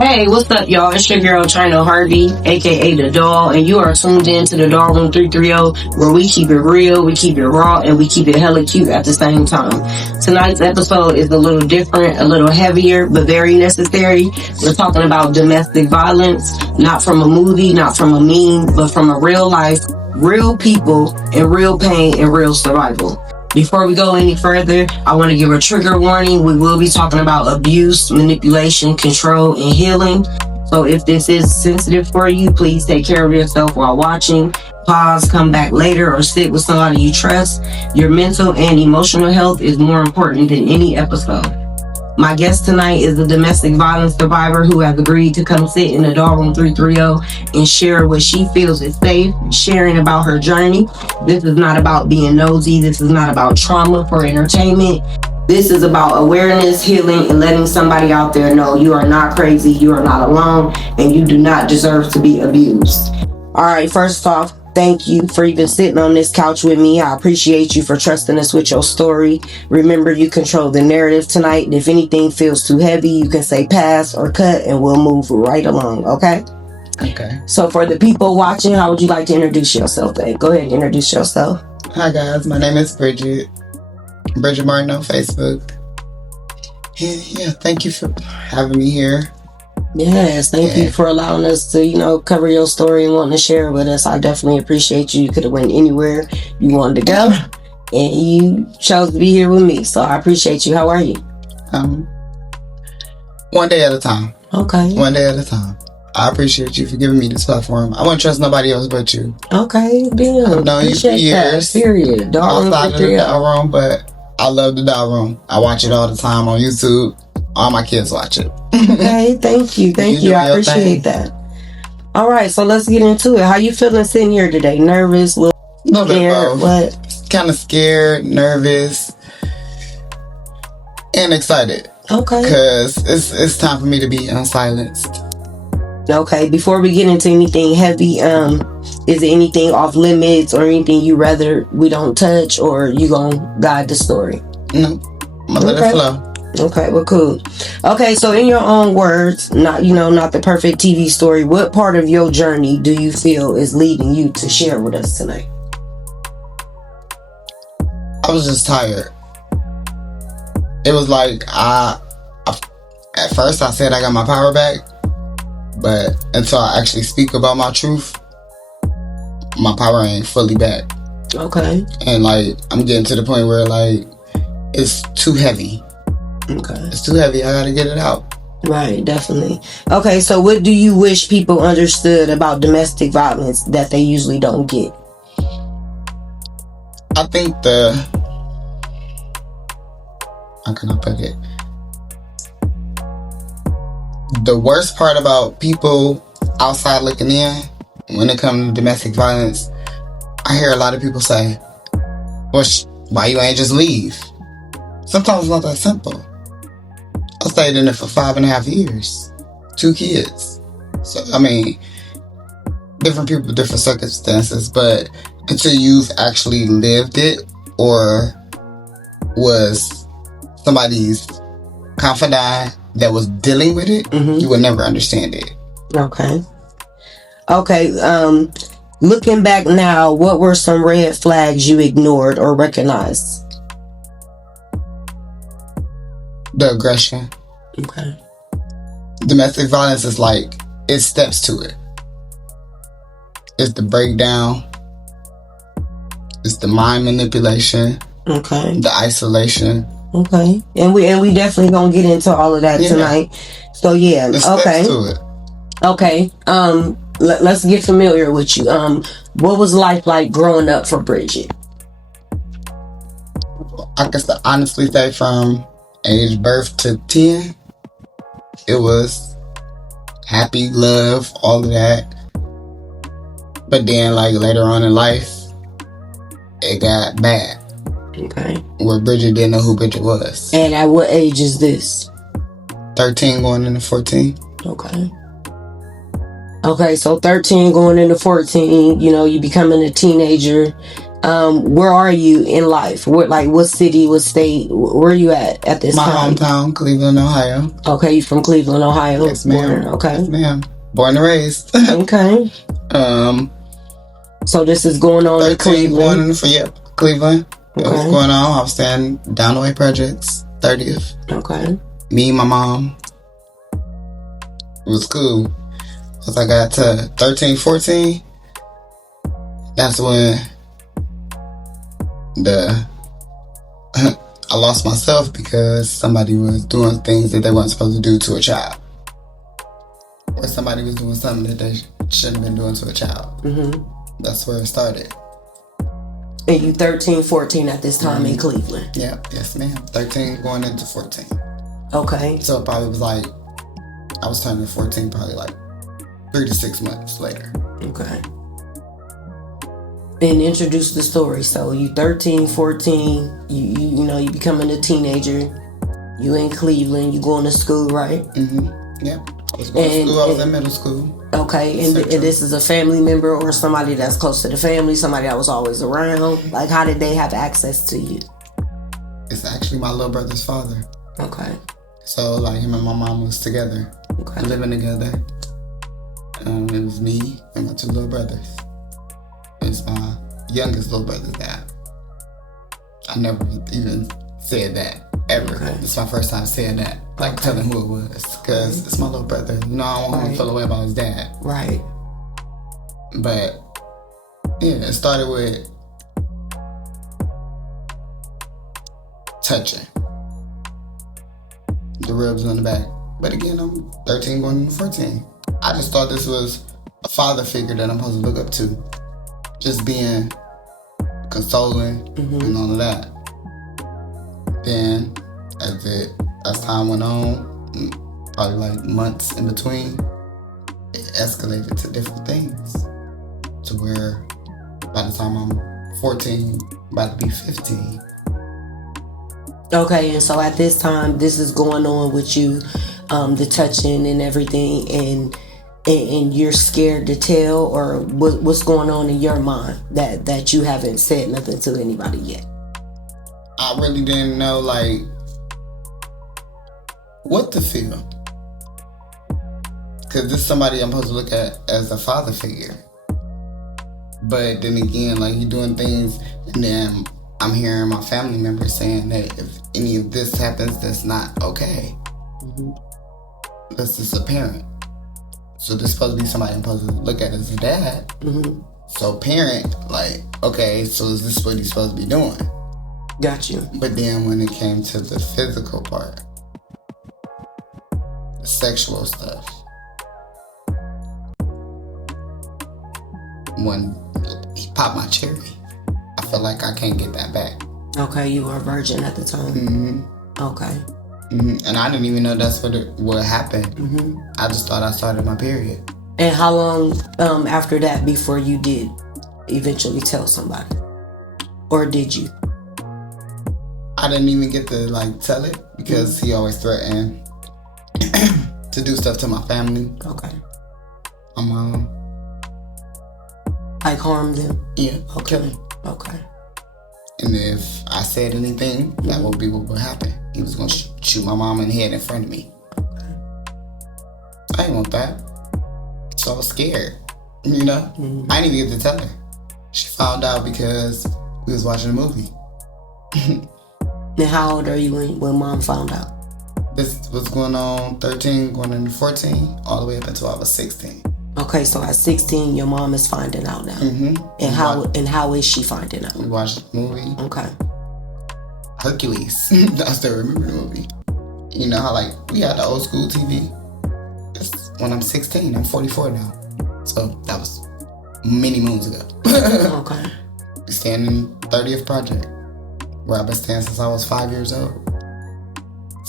Hey, what's up, y'all? It's your girl, China Harvey, aka The Doll, and you are tuned in to the Doll Room 330, where we keep it real, we keep it raw, and we keep it hella cute at the same time. Tonight's episode is a little different, a little heavier, but very necessary. We're talking about domestic violence, not from a movie, not from a meme, but from a real life, real people, and real pain and real survival. Before we go any further, I want to give a trigger warning. We will be talking about abuse, manipulation, control, and healing. So if this is sensitive for you, please take care of yourself while watching. Pause, come back later, or sit with somebody you trust. Your mental and emotional health is more important than any episode. My guest tonight is a domestic violence survivor who has agreed to come sit in the Doll Room 330 and share what she feels is safe, sharing about her journey. This is not about being nosy. This is not about trauma for entertainment. This is about awareness, healing, and letting somebody out there know you are not crazy, you are not alone, and you do not deserve to be abused. All right, first off, thank you for even sitting on this couch with me. I appreciate you for trusting us with your story. Remember, you control the narrative tonight. And if anything feels too heavy, you can say pass or cut and we'll move right along, okay? Okay. So for the people watching, how would you like to introduce yourself, babe? Go ahead and introduce yourself. Hi guys, my name is Bridgette. Bridgette Martin on Facebook. Yeah, thank you for having me here. Yes, thank you for allowing us to, cover your story and wanting to share it with us. I definitely appreciate you. You could have went anywhere you wanted to go, and you chose to be here with me. So I appreciate you. How are you? One day at a time. Okay. One day at a time. I appreciate you for giving me this platform. I won't trust nobody else but you. Okay, damn. I've known you for years. That, period. Outside of the Doll Room, but I love the Doll Room. I watch it all the time on YouTube. All my kids watch it. Okay, thank you. I appreciate that. All right, so let's get into it. How you feeling sitting here today? Nervous? A little scared? What? Kind of scared, nervous, and excited. Okay. Because it's time for me to be unsilenced. Okay, before we get into anything heavy, is there anything off limits or anything you rather we don't touch, or you gonna guide the story? No, I'm gonna let it flow. Okay, well, cool. Okay, so in your own words, not the perfect TV story, what part of your journey do you feel is leading you to share with us tonight? I was just tired. It was like, I at first I said I got my power back, but until I actually speak about my truth, my power ain't fully back. Okay. And I'm getting to the point where it's too heavy. Okay. It's too heavy. I gotta get it out. Right, definitely. Okay, so what do you wish people understood about domestic violence that they usually don't get? I think how can I put it? The worst part about people outside looking in when it comes to domestic violence, I hear a lot of people say, well, why you ain't just leave? Sometimes it's not that simple. I stayed in it for 5.5 years. 2 kids. So, different people, different circumstances, but until you've actually lived it or was somebody's confidant that was dealing with it, you would never understand it. Okay. Looking back now, what were some red flags you ignored or recognized? The aggression. Okay. Domestic violence is it steps to it. It's the breakdown. It's the mind manipulation. Okay. The isolation. Okay. And we definitely gonna get into all of that tonight. So yeah. The steps to it. Okay. Let's get familiar with you. What was life like growing up for Bridgette? I can honestly say from age birth to 10, it was happy, love, all of that. But then later on in life, it got bad. Okay. Where Bridgette didn't know who Bridgette was. And at what age is this? 13 going into 14. Okay. Okay, so 13 going into 14, you becoming a teenager. Where are you in life? What city, what state? Where are you at this time? My hometown, Cleveland, Ohio. Okay, you from Cleveland, Ohio? Yes, ma'am. Okay. Yes, ma'am. Born and raised. Okay. So this is going on in Cleveland. Cleveland. Okay. What's going on? I was staying down the way projects, 30th. Okay. Me and my mom. It was cool. Once I got to 13, 14, that's when I lost myself because somebody was doing things that they weren't supposed to do to a child. Or somebody was doing something that they shouldn't have been doing to a child. Mm-hmm. That's where it started. And you 13, 14 at this time in Cleveland? Yeah, yes ma'am. 13 going into 14. Okay. So it probably was like, I was turning 14 probably like 3 to 6 months later. Okay. And introduce the story. So you 13, 14, you becoming a teenager. You in Cleveland, you going to school, right? Mm-hmm. Yep. I was going to school, I was in middle school. Okay, and this is a family member or somebody that's close to the family, somebody that was always around? Like, how did they have access to you? It's actually my little brother's father. Okay. So, like, him and my mom was together, living together. It was me and my 2 little brothers. It's my youngest little brother's dad. I never even said that, ever. Okay. It's my first time saying that, like telling who it was. Because it's my little brother. You know, I don't want him to feel away about his dad. Right. But, yeah, it started with touching. The ribs on the back. But again, I'm 13 going into 14. I just thought this was a father figure that I'm supposed to look up to. Just being consoling and all of that. Then, as time went on, probably like months in between, it escalated to different things. To where by the time I'm 14, about to be 15. Okay, and so at this time, this is going on with you, the touching and everything, and you're scared to tell, or what's going on in your mind that you haven't said nothing to anybody yet? I really didn't know, like, what to feel. Because this is somebody I'm supposed to look at as a father figure. But then again, like, you're doing things, and then I'm hearing my family members saying that if any of this happens, that's not okay. That's just a parent. So this is supposed to be somebody I'm supposed to look at as a dad. So parent, like, okay, so is this what he's supposed to be doing? Got you. But then when it came to the physical part, the sexual stuff, when he popped my cherry, I feel like I can't get that back. Okay, you were a virgin at the time. Okay. And I didn't even know that's what happened. I just thought I started my period. And how long after that before you did eventually tell somebody? Or did you? I didn't even get to, like, tell it because he always threatened to do stuff to my family. Okay. My mom. Like harm them? Yeah. Okay. Okay. And if I said anything, that would be what would happen. He was going to shoot my mom in the head in front of me. Okay. I didn't want that. So I was scared, you know? I didn't even get to tell her. She found out because we was watching a movie. And how old are you when mom found out? This was going on 13, going into 14, all the way up until I was 16. Okay, so at 16, your mom is finding out now. And how is she finding out? We watched the movie. Okay. Hercules. I still remember the movie. You know how, like, we had the old school TV. It's when I'm 16, I'm 44 now. So that was many moons ago. Okay. We stand in 30th Project, where I've been staying since I was 5 years old.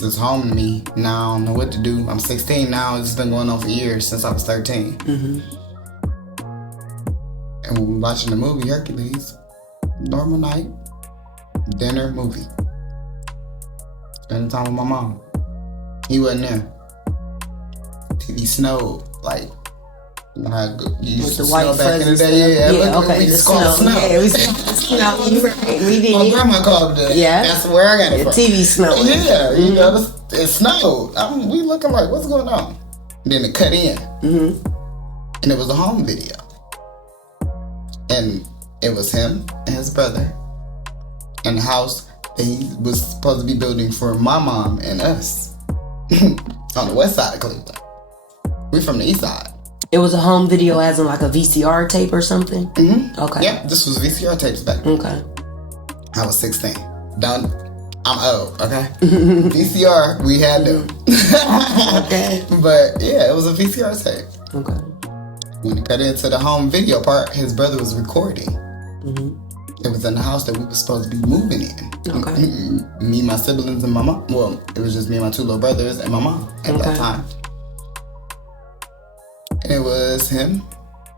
It's home to me. Now I don't know what to do. I'm 16 now. It's been going on for years since I was 13. And we were watching the movie Hercules. Normal night. Dinner, movie. Spending time with my mom. He wasn't there. TV snowed like You with used the to white snow back in the fuzzy day. stuff. Yeah, Okay, we the just called it snow. snow. Yeah, we said the snow. You right. We did My it. grandma called it. Yeah. That's where I got it from. TV snow. Yeah, you know, it snowed. We looking like, what's going on? Then it cut in. And it was a home video. And it was him and his brother in the house that he was supposed to be building for my mom and us on the west side of Cleveland. We from the east side. It was a home video as in like a VCR tape or something? Okay. Yep, this was VCR tapes back then. Okay. I was 16. I'm old, okay? VCR, we had them. Okay. But yeah, it was a VCR tape. Okay. When it cut into the home video part, his brother was recording. It was in the house that we were supposed to be moving in. Okay. Me, my siblings, and my mom. Well, it was just me and my two little brothers and my mom at that time. And it was him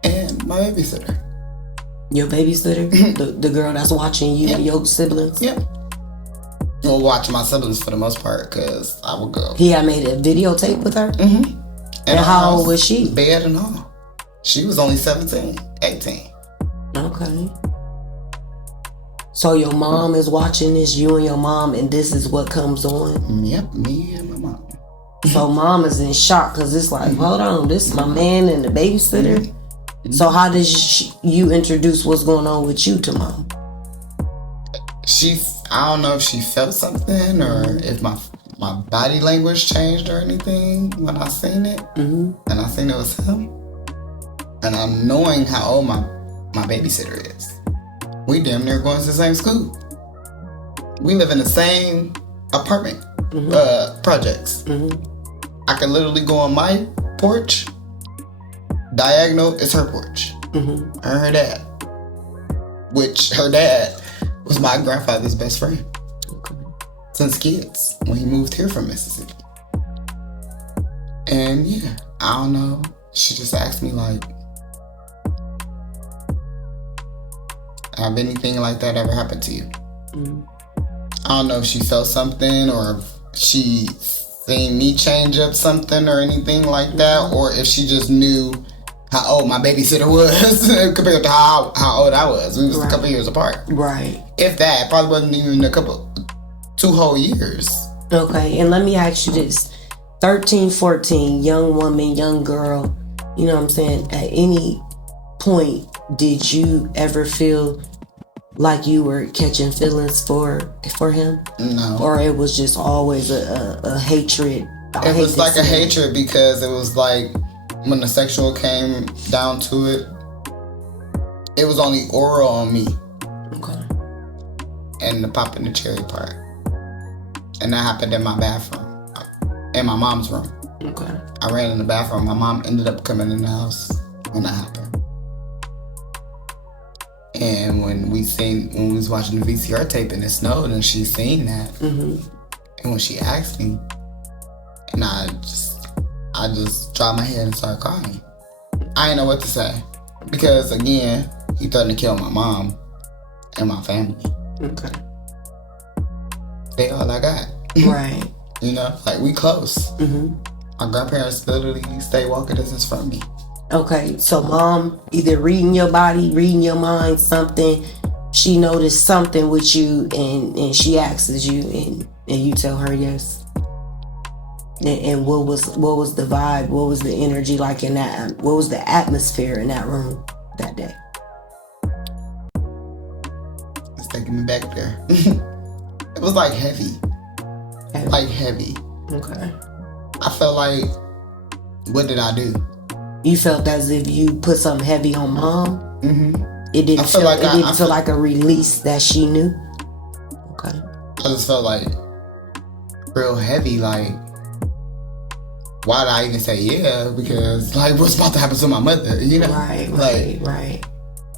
and my babysitter. Your babysitter? the girl that's watching you and your siblings? Yeah. Well, watching my siblings for the most part, because I would go. He had made a videotape with her? And how old was she? Bed and all. She was only 17, 18. Okay. So your mom is watching this, you and your mom, and this is what comes on? Yep, me and my mom. So mom is in shock because it's like, hold on, this is my man and the babysitter. So how did you introduce what's going on with you to mom? I don't know if she felt something or if my body language changed or anything when I seen it. And I seen it was him. And I'm knowing how old my babysitter is. We damn near going to the same school. We live in the same apartment projects. I can literally go on my porch. Diagonal is her porch. And her dad. Which her dad was my grandfather's best friend. Since kids. When he moved here from Mississippi. And yeah, I don't know. She just asked me like, have anything like that ever happened to you? I don't know if she felt something or if she seen me change up something or anything like that, or if she just knew how old my babysitter was compared to how old I was. We was a couple years apart. Right. If that, probably wasn't even 2 whole years. Okay, and let me ask you this. 13, 14, young woman, young girl, you know what I'm saying? At any point, did you ever feel like you were catching feelings for him? No. Or it was just always a hatred? It was like a hatred because it was like when the sexual came down to it, it was only oral on me. Okay. And the pop in the cherry part. And that happened in my bathroom. In my mom's room. Okay. I ran in the bathroom. My mom ended up coming in the house when that happened. And when we was watching the VCR tape and it snowed and she seen that, and when she asked me, and I just dropped my head and started crying. I didn't know what to say because again, he threatened to kill my mom and my family. Okay. They all I got. Right. You know, like we close. My grandparents literally stay walking distance from me. Okay, so mom either reading your body, reading your mind, something, she noticed something with you and she asks you and you tell her yes. And what was the vibe? What was the energy like in that? What was the atmosphere in that room that day? It's taking me back there. It was like heavy. Like heavy. Okay. I felt like, what did I do? You felt as if you put something heavy on mom? It didn't feel like a release that she knew? Okay. I just felt like real heavy, like, why did I even say yeah? Because, like, what's about to happen to my mother, you know? Right.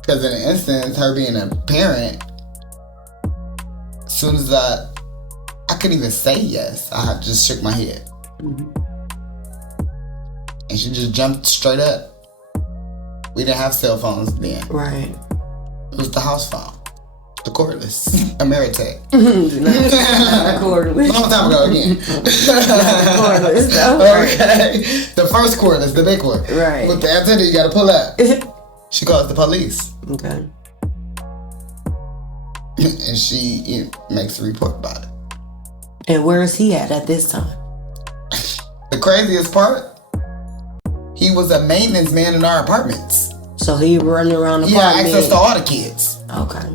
Because in an instance, her being a parent, as soon as I couldn't even say yes, I just shook my head. And she just jumped straight up. We didn't have cell phones then. Right. It was the house phone. The cordless. Ameritech. Not cordless. Long time ago again. Cordless, though. Okay. The first cordless, the big one. Right. With the antenna you gotta pull out. She calls the police. Okay. And she makes a report about it. And where is he at this time? The craziest part, he was a maintenance man in our apartments. So he running around the He had apartment. access to all the kids. Okay.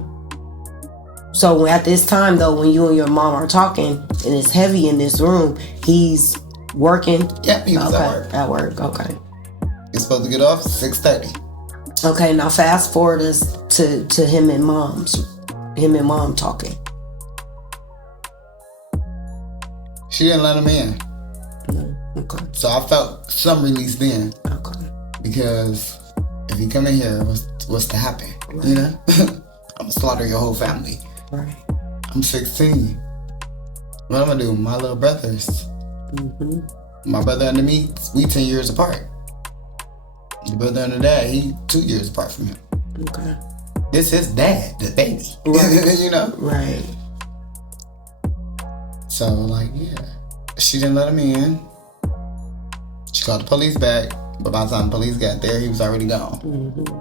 So at this time, though, when you and your mom are talking, and it's heavy in this room, he's working. Yep, he was okay. at work. At work, okay. He's supposed to get off 6:30. Okay, now fast forward us to him and mom talking. She didn't let him in. Okay. So I felt some release then. Okay. Because if you come in here, what's to happen? Right. You know? I'm gonna slaughter your whole family. Right. I'm 16. What I'm gonna do? My little brothers. Mm-hmm. My brother and me, we 10 years apart. The brother and the dad, he 2 years apart from him. Okay. This is dad, the baby. Right. You know? Right. So, like, yeah. She didn't let him in. She called the police back. But by the time the police got there, he was already gone. Mm-hmm.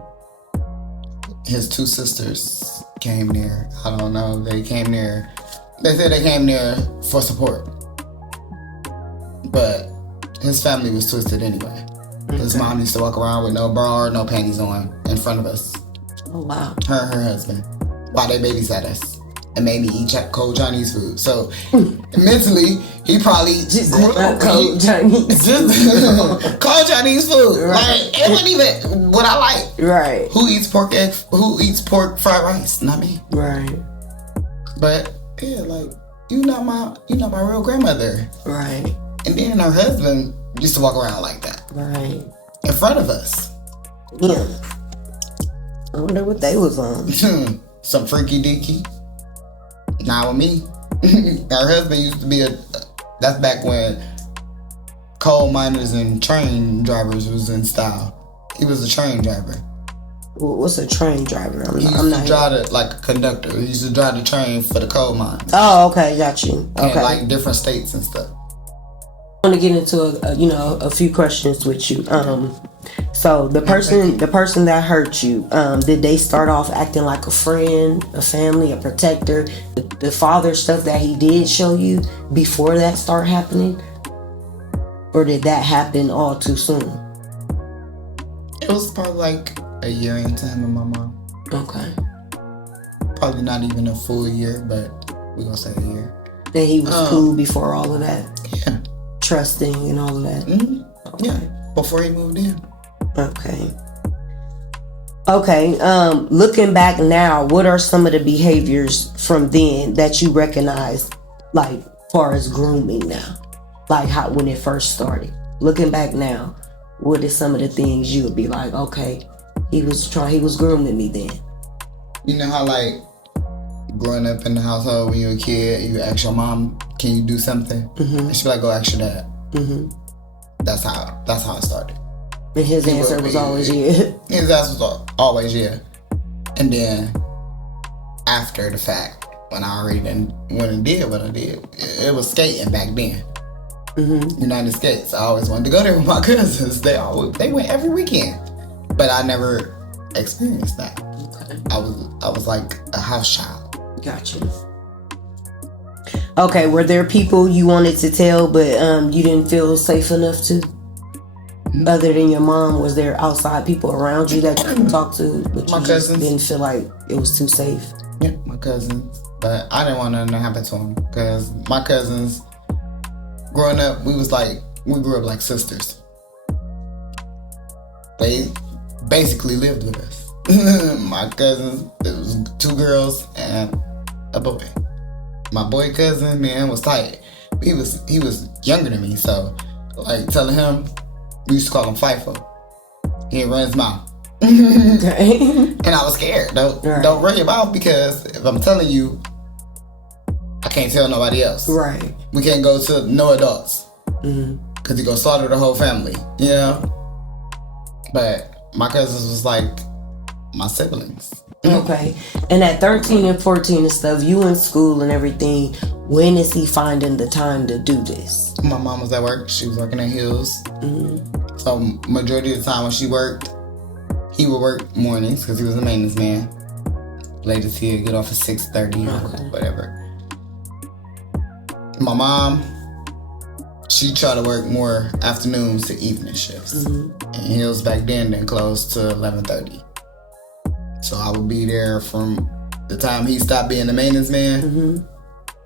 His 2 sisters came there. I don't know. They came there. They said they came there for support. But his family was twisted anyway. His mom used to walk around with no bra or no panties on in front of us. Oh, wow. Her and her husband. While they babysat us. And made me eat cold Chinese food. So, mentally, he probably Just grew cold Chinese. Cold Chinese food. Right. Like, it wasn't even what I like. Right. Who eats pork fried rice? Not me. Right. But yeah, like you not my real grandmother. Right. And then her husband used to walk around like that. Right. In front of us. Yeah. I wonder what they was on. Some freaky deaky. Not with me. Her husband used to be that's back when coal miners and train drivers was in style. He was a train driver. What's a train driver? He used to drive it like a conductor. He used to drive the train for the coal mines. Oh, okay, got you. Okay. And like different states and stuff. I want to get into a few questions with you. So the person that hurt you, did they start off acting like a friend, a family, a protector? The father stuff that he did show you before that start happening, or did that happen all too soon? It was probably like a year into him and my mom. Okay. Probably not even a full year, but we're gonna say a year. And he was cool before all of that. Yeah. Trusting and all of that. Mm-hmm. Okay. Yeah. Before he moved in. Okay. Looking back now, what are some of the behaviors from then that you recognize, like, far as grooming now? Like how when it first started. Looking back now, what are some of the things you would be like, okay, he was grooming me then? You know how like growing up in the household when you're a kid, you ask your mom, can you do something? Mm-hmm. And she'd be like, go ask your dad. Mm-hmm. That's how it started. And his answer was always yeah. His answer was always yeah. And then after the fact, when I already went and did what I did, it was skating back then. Mm-hmm. United States. I always wanted to go there with my cousins. They went every weekend, but I never experienced that. Okay. I was like a house child. Gotcha. Okay, were there people you wanted to tell, but you didn't feel safe enough to? Mm-hmm. Other than your mom, was there outside people around you that you could talk to, but my cousins didn't feel like it was too safe? Yeah, my cousins. But I didn't want nothing to happen to them because my cousins, growing up, we grew up like sisters. They basically lived with us. My cousins, it was 2 girls and a boy. My boy cousin, man, was tight. He was younger than me, so like telling him, we used to call him FIFO. He didn't run his mouth. Okay. And I was scared. Don't run your mouth because if I'm telling you, I can't tell nobody else. Right. We can't go to no adults. Because he gonna slaughter the whole family. You know? But my cousins was like, my siblings. Okay. And at 13 and 14 and stuff, you in school and everything, when is he finding the time to do this? My mom was at work. She was working at Hills. So majority of the time when she worked, he would work mornings because he was a maintenance man. Latest he'd get off at 6:30 or whatever. My mom, she tried to work more afternoons to evening shifts. And Hills back then didn't close till 11:30. So I would be there from the time he stopped being the maintenance man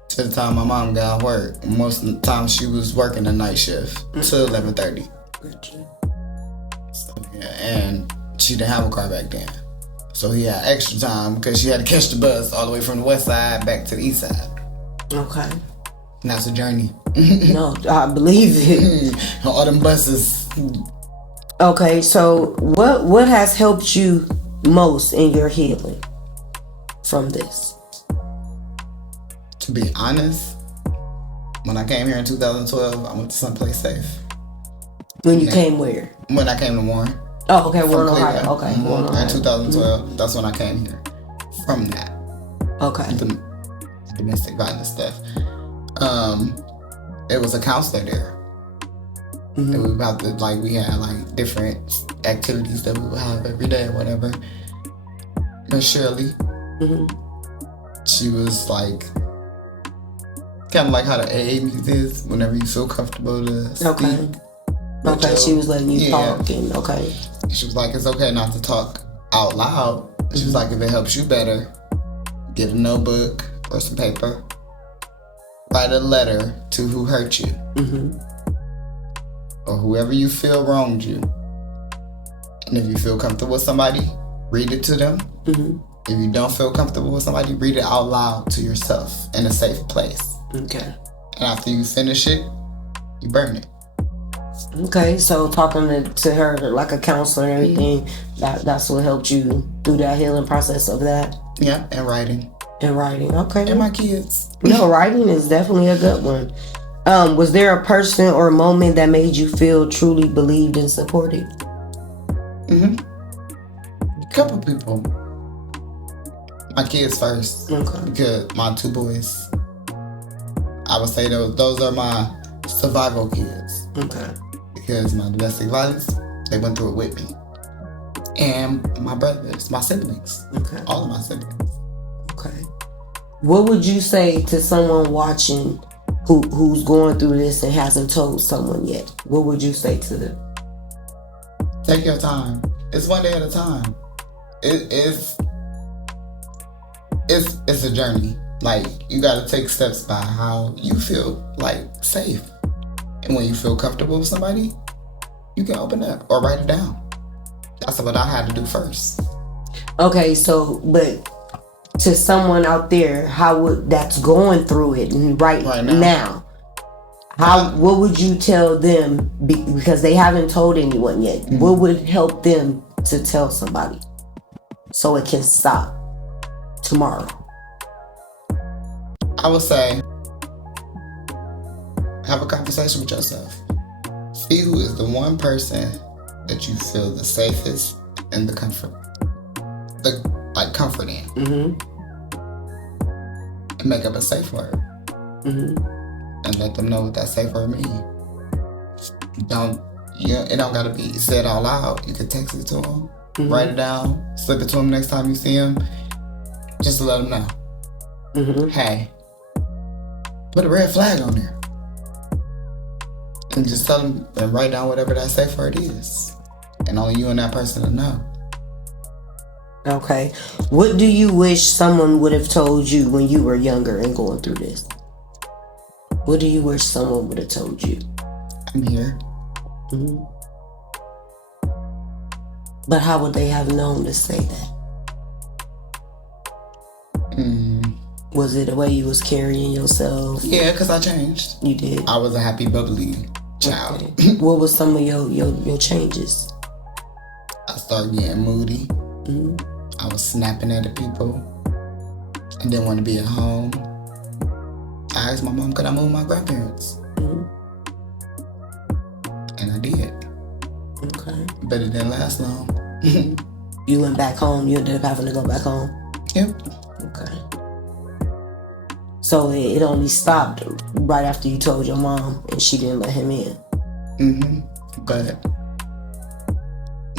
to the time my mom got off work. Most of the time she was working the night shift till 11:30. So, yeah, and she didn't have a car back then. So he had extra time because she had to catch the bus all the way from the west side back to the east side. Okay. And that's a journey. No, I believe it. All them buses. Okay, so what has helped you most in your healing from this? To be honest, when I came here in 2012, I went to someplace safe. When you came where? When I came to Warren. Oh, okay, Warren, Ohio. Okay, Warren, Ohio. In 2012, that's when I came here. From that. Okay. The domestic violence stuff. It was a counselor there. And we about to, we had different activities that we would have every day or whatever. But Shirley, she was kind of like how the AA music is, whenever you feel comfortable to speak. Okay, she was letting you talk and She was like, it's okay not to talk out loud. She was like, if it helps you better, get a notebook or some paper, write a letter to who hurt you. Or whoever you feel wronged you. And if you feel comfortable with somebody, read it to them. If you don't feel comfortable with somebody, read it out loud to yourself in a safe place. Okay. And after you finish it, you burn it. Okay, so talking to her like a counselor and everything, that's what helped you through that healing process of that? Yeah, and writing. And writing, okay. And my kids. No, writing is definitely a good one. Was there a person or a moment that made you feel truly believed and supported? A couple people. My kids first. Okay. Because my two boys, I would say those are my survival kids. Okay. Because my domestic violence, they went through it with me. And my brothers, my siblings. Okay. All of my siblings. Okay. What would you say to someone watching who's going through this and hasn't told someone yet? What would you say to them? Take your time. It's one day at a time. It's a journey. You gotta take steps by how you feel safe. And when you feel comfortable with somebody, you can open up or write it down. That's what I had to do first. Okay, so but to someone out there, that's going through it right now, what would you tell them because they haven't told anyone yet? What would help them to tell somebody so it can stop tomorrow? I would say have a conversation with yourself. See who is the one person that you feel the safest and the comfort in. And make up a safe word. And let them know what that safe word means. It don't gotta be said out loud. You can text it to them, write it down, slip it to them next time you see them. Just to let them know. Hey, put a red flag on there. And just tell them and write down whatever that safe word is. And only you and that person will know. Okay. What do you wish someone would have told you when you were younger and going through this? What do you wish someone would have told you? I'm here. But how would they have known to say that? Was it the way you was carrying yourself? Yeah, because I changed. You did? I was a happy, bubbly child. Okay. What was some of your changes? I started getting moody. I was snapping at the people. I didn't want to be at home. I asked my mom, could I move my grandparents? And I did. Okay. But it didn't last long. You went back home. You ended up having to go back home. Yep. Okay. So it only stopped right after you told your mom, and she didn't let him in. But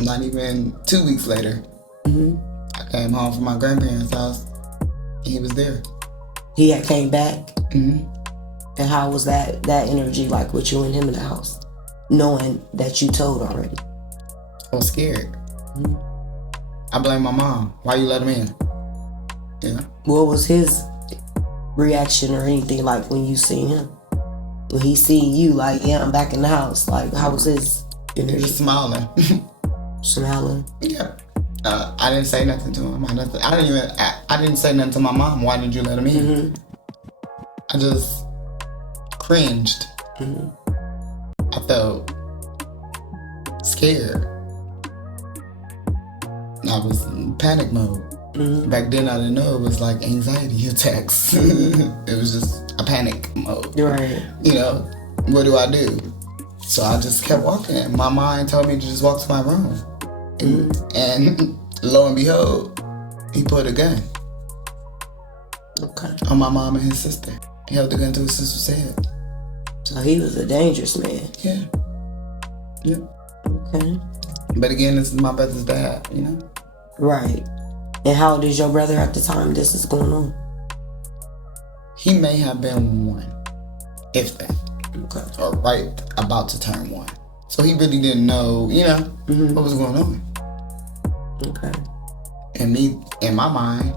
not even 2 weeks later, I came home from my grandparents' house, and he was there. He had came back. And how was that energy like with you and him in the house, knowing that you told already? I was scared. I blame my mom. Why you let him in? Yeah. What was his reaction or anything like when you seen him? When he seen you, like, yeah, I'm back in the house. Like, how was his energy? He was smiling. Smiling? Yeah. I didn't say nothing to him. I didn't say nothing to my mom. Why did you let him in? I just cringed. I felt scared. I was in panic mode. Back then, I didn't know it was like anxiety attacks. It was just a panic mode. Right. You know, what do I do? So I just kept walking. My mind told me to just walk to my room. And lo and behold, he pulled a gun. Okay. On my mom and his sister. He held the gun to his sister's head. So he was a dangerous man. Yeah. Yep. Okay. But again, this is my brother's dad, you know? Right. And how old is your brother at the time this is going on? He may have been 1, if that. Okay. Or right about to turn 1. So he really didn't know, you know, what was going on. Okay. And me, in my mind,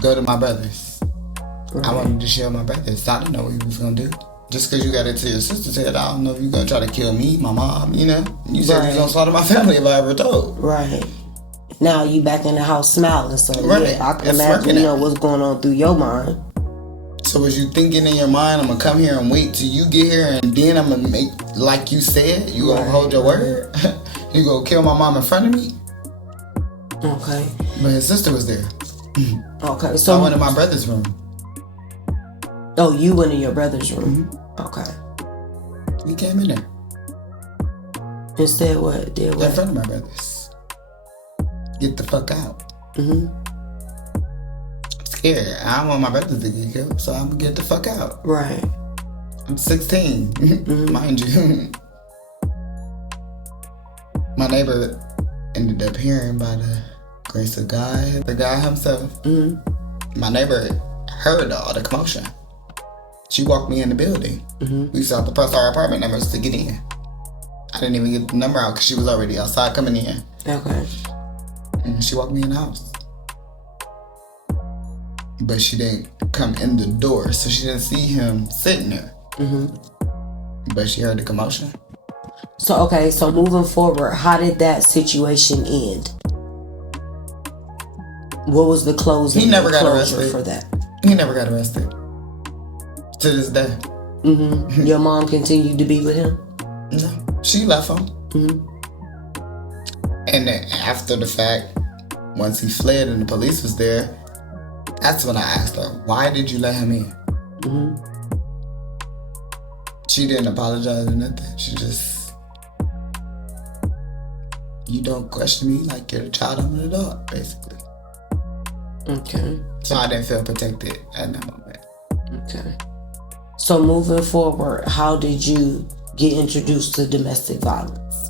go to my brothers. Right. I wanted to share my brothers. I didn't know what he was going to do. Just because you got it to your sister's head, I don't know if you're going to try to kill me, my mom, you know? You said you was going to slaughter my family if I ever told. Right. Now you back in the house smiling, so right. Yeah, I can imagine, you know, what's going on through your mind. So was you thinking in your mind, I'm going to come here and wait till you get here and then I'm going to make, like you said, you going to hold your word? You going to kill my mom in front of me? Okay. But his sister was there. Okay, so I went in my brother's room. Oh, you went in your brother's room? Okay. He came in there. Instead what? Did what? In front of my brothers. Get the fuck out. I'm scared. I don't want my brothers to get killed, so I'm gonna get the fuck out. Right. I'm 16, mind you. My neighbor ended up hearing, by the grace of God, the guy himself. My neighbor heard all the commotion. She walked me in the building. We used to have to press our apartment numbers to get in. I didn't even get the number out because she was already outside coming in. Okay. And she walked me in the house. But she didn't come in the door, so she didn't see him sitting there. But she heard the commotion. So, okay, so moving forward, how did that situation end? What was the closing? He never got arrested for that. He never got arrested. To this day. Your mom continued to be with him? No, she left him. And then after the fact, once he fled and the police was there, that's when I asked her, why did you let him in? She didn't apologize or nothing. She just, you don't question me like you're a child, I'm an adult, basically. Okay. So I didn't feel protected at that moment. Okay. So moving forward, how did you get introduced to domestic violence?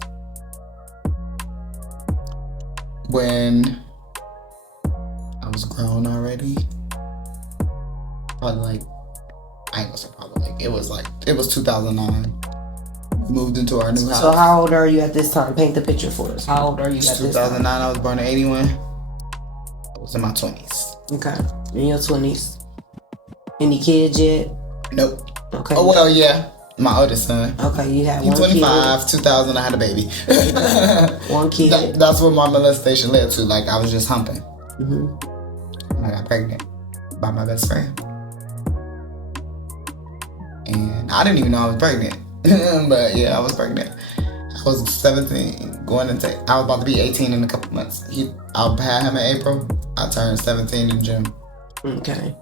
When I was grown already, probably like, I ain't gonna say probably, like, it was 2009. We moved into our new house. So how old are you at this time? Paint the picture for us. How old are you at this 2009, time? I was born in 81. I was in my 20s. Okay. In your 20s. Any kids yet? Nope. Okay. Oh, well, yeah. My oldest son. Okay, you had He's one 25, 2000, I had a baby. One kid. That's what my molestation led to. Like, I was just humping. I got pregnant by my best friend. And I didn't even know I was pregnant. But yeah, I was pregnant. I was 17, I was about to be 18 in a couple months. I had him in April. I turned 17 in June. Okay.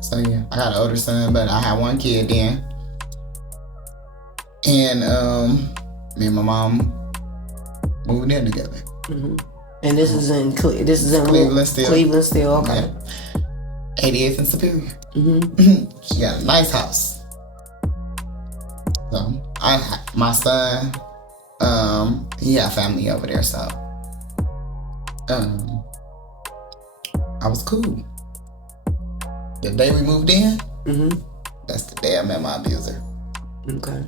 So yeah, I got an older son, but I had one kid then. And me and my mom moved in together. And this is in Cleveland still. Cleveland still. Okay. Yeah. 88th and Superior. She got a nice house. So my son, he had family over there, so I was cool. The day we moved in, that's the day I met my abuser. Okay.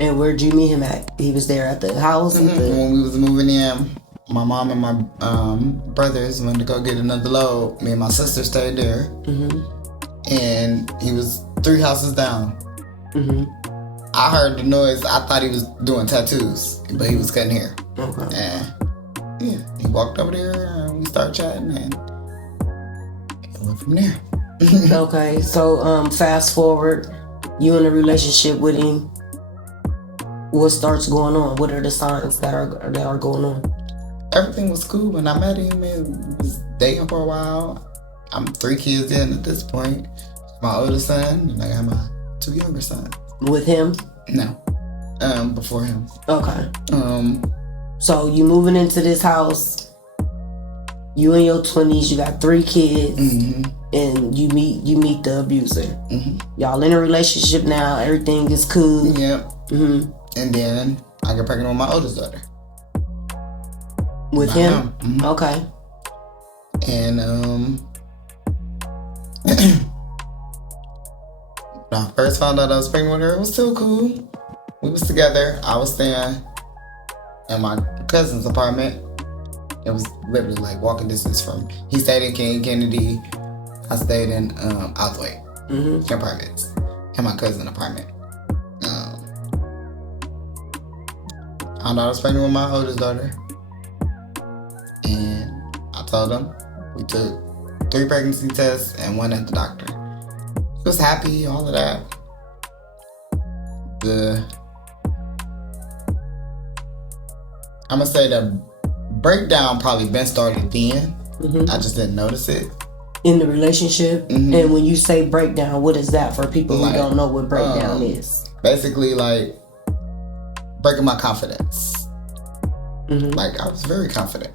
And where'd you meet him at? He was there at the house? When we was moving in, my mom and my brothers went to go get another load. Me and my sister stayed there. And he was 3 houses down. I heard the noise. I thought he was doing tattoos, but he was cutting hair. Okay. And yeah, he walked over there and we started chatting and it went from there. Okay, so fast forward, you in a relationship with him. What starts going on? What are the signs that are going on? Everything was cool when I met him. We was dating for a while. I'm 3 kids in at this point. My oldest son and I got my 2 younger sons. With him? No. Before him. Okay. So you moving into this house, you in your 20s, you got 3 kids, and you meet the abuser. Y'all in a relationship now, everything is cool. Yep. And then I got pregnant with my oldest daughter. With him? Okay. And when I first found out I was pregnant with her, it was still cool. We was together. I was staying in my cousin's apartment. It was literally like walking distance from. He stayed in King Kennedy. I stayed in Outhwaite apartments. In my cousin's apartment. Found out I was pregnant with my oldest daughter. And I told him. We took 3 pregnancy tests and 1 at the doctor. He was happy, all of that. I'm gonna say the breakdown probably been started then. I just didn't notice it. In the relationship? And when you say breakdown, what is that for people who don't know what breakdown is? Basically, like, breaking my confidence. Like, I was very confident.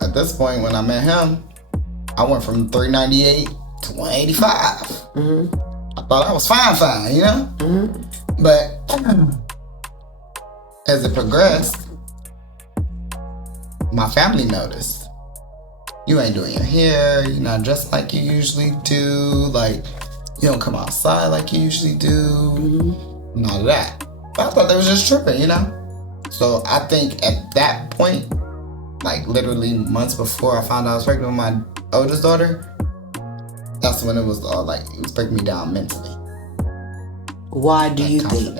At this point, when I met him, I went from 398 to 185. I thought I was fine, you know? But as it progressed, my family noticed. You ain't doing your hair, you're not dressed like you usually do, like, you don't come outside like you usually do, and all of that. But I thought they was just tripping, you know? So I think at that point, like literally months before I found out I was pregnant with my oldest daughter, that's when it was all like, it was breaking me down mentally. Why do you think?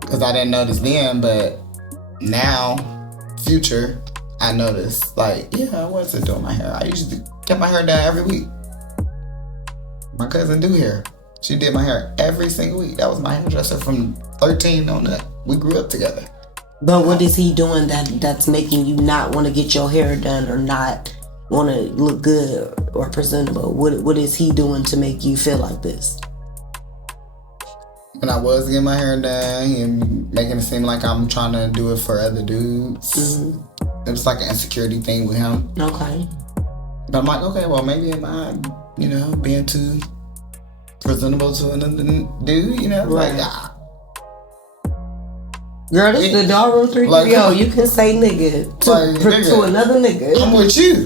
Because I didn't notice then, but now, future, I noticed, like, yeah, I wasn't doing my hair. I usually kept my hair done every week. My cousin do hair. She did my hair every single week. That was my hairdresser from 13 on up. We grew up together. But what is he doing that's making you not want to get your hair done or not want to look good or presentable? What is he doing to make you feel like this? When I was getting my hair done and making it seem like I'm trying to do it for other dudes, it was like an insecurity thing with him. Okay. But I'm like, okay, well, maybe am I, being too presentable to another dude, Right. Like, Girl, this is the dog room 330. Like, you can say nigga to another nigga. I'm with you.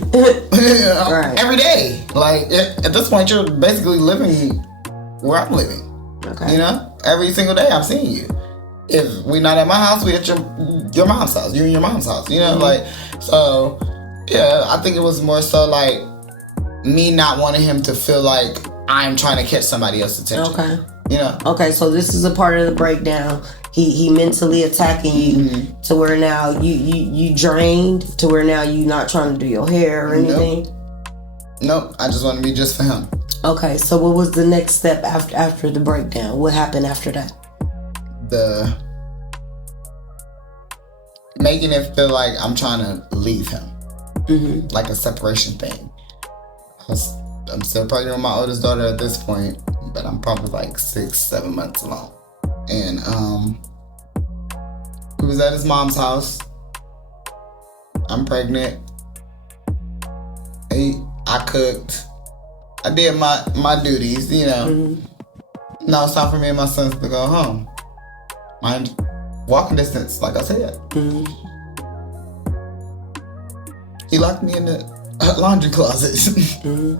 Right. Every day. Like, at this point, you're basically living where I'm living. Okay. Every single day I'm seeing you. If we're not at my house, we at your mom's house. You're in your mom's house. Like, so, yeah, I think it was more so like me not wanting him to feel like I'm trying to catch somebody else's attention. Okay. Okay, so this is a part of the breakdown. He mentally attacking you to where now you drained, to where now you not trying to do your hair or anything? Nope. I just want to be just for him. Okay, so what was the next step after the breakdown? What happened after that? The making it feel like I'm trying to leave him. Like a separation thing. I'm still pregnant with my oldest daughter at this point, but I'm probably like 6-7 months along. And we was at his mom's house. I'm pregnant. I cooked. I did my duties, you know. Mm-hmm. Now it's time for me and my sons to go home. Mind walking distance, like I said. Mm-hmm. He locked me in the laundry closet. Mm-hmm.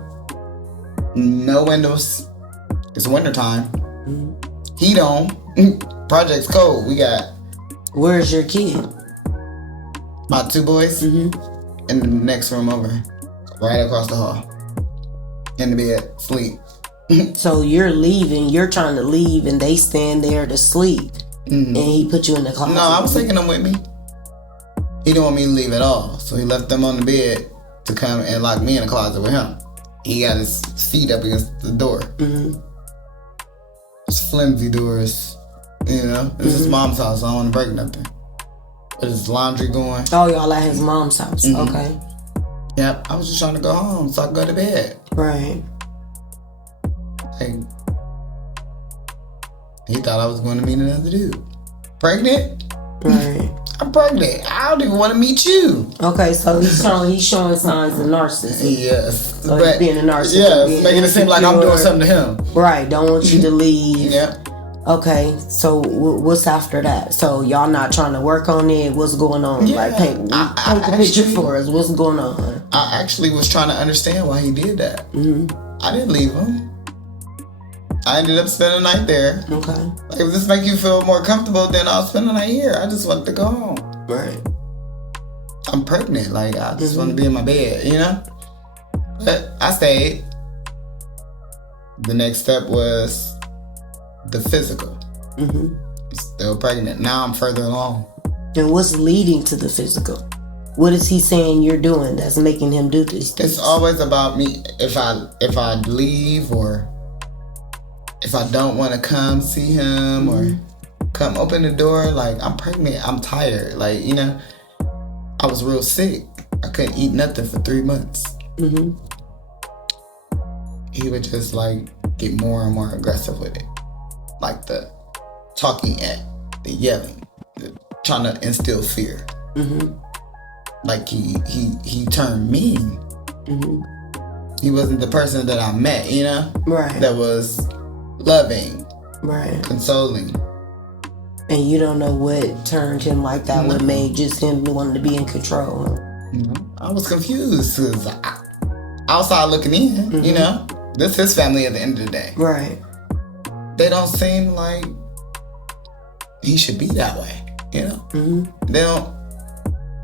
No windows. It's wintertime. Mm-hmm. Heat on. Project's cold. We got. Where's your kid? My 2 boys. Mm-hmm. In the next room over. Right across the hall. In the bed. Sleep. So you're leaving. You're trying to leave and they stand there to sleep. Mm-hmm. And he put you in the closet. No, I was taking them with me. He didn't want me to leave at all. So he left them on the bed to come and lock me in the closet with him. He got his feet up against the door. Mm-hmm. It's flimsy doors. You know? It's his mom's house. I don't want to break nothing. But his laundry going. Oh, y'all at his mom's house. Mm-hmm. Okay. Yep. I was just trying to go home so I could go to bed. Right. Like, he thought I was going to meet another dude. Pregnant? Right. I'm pregnant. I don't even want to meet you. Okay, so he's showing signs of narcissism. Yes. So he's being a narcissist. Yeah, making it seem like I'm doing something to him. Right, don't want you to leave. Yeah. Okay, so what's after that? So y'all not trying to work on it? What's going on? Yeah, like, paint the picture for us. What's going on? I actually was trying to understand why he did that. Mm-hmm. I didn't leave him. I ended up spending the night there. Okay. Like, if this make you feel more comfortable, then I'll spend the night here. I just want to go home. Right. I'm pregnant. Like, I just want to be in my bed, you know? But I stayed. The next step was the physical. Mm-hmm. Still pregnant. Now I'm further along. And what's leading to the physical? What is he saying you're doing that's making him do these things? It's always about me. If I leave or if I don't want to come see him or come open the door, like, I'm pregnant, I'm tired. Like, you know, I was real sick. I couldn't eat nothing for 3 months. Mm-hmm. He would just, like, get more and more aggressive with it. Like the talking at, the yelling, trying to instill fear. Mm-hmm. Like he turned mean. Mm-hmm. He wasn't the person that I met, you know? Right. That was loving, right, consoling. And you don't know what turned him like that. Mm-hmm. What made just him wanting to be in control? Mm-hmm. I was confused because outside looking in, mm-hmm. you know, this is his family at the end of the day. Right. They don't seem like he should be that way, you know. Mm-hmm. They don't.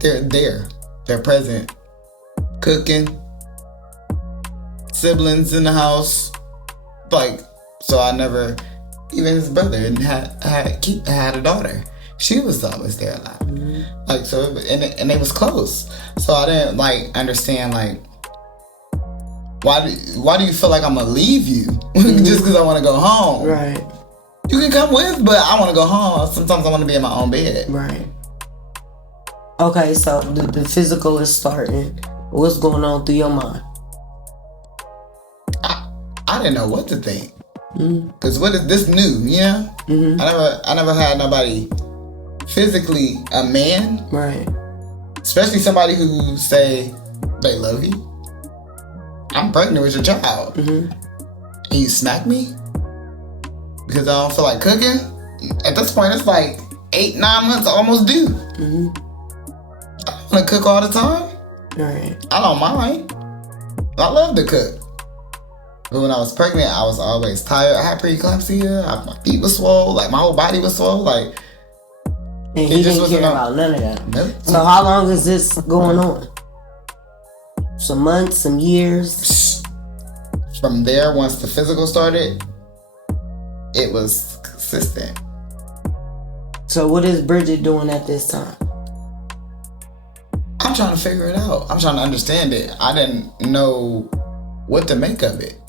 They're there. They're present, cooking, siblings in the house, like. So I never, even his brother had a daughter. She was always there a lot. Mm-hmm. Like, so, and they was close. So I didn't, like, understand, like, why do you feel like I'm gonna leave you mm-hmm. just because I want to go home? Right. You can come with, but I want to go home. Sometimes I want to be in my own bed. Right. Okay, so the physical is starting. What's going on through your mind? I didn't know what to think. Because what is this new, you know? Mm-hmm. I never had nobody physically a man. Right. Especially somebody who say they love you. I'm pregnant with your child. Mm-hmm. And you smack me? Because I don't feel like cooking? At this point, it's like 8-9 months almost due. Mm-hmm. I want to cook all the time. Right. I don't mind. I love to cook. But when I was pregnant, I was always tired. I had preeclampsia. My feet were swole. Like, my whole body was swole. Like, and he didn't care about none of that. Nope. So how long is this going on? Some months, some years? From there, once the physical started, it was consistent. So what is Bridgette doing at this time? I'm trying to figure it out. I'm trying to understand it. I didn't know what to make of it.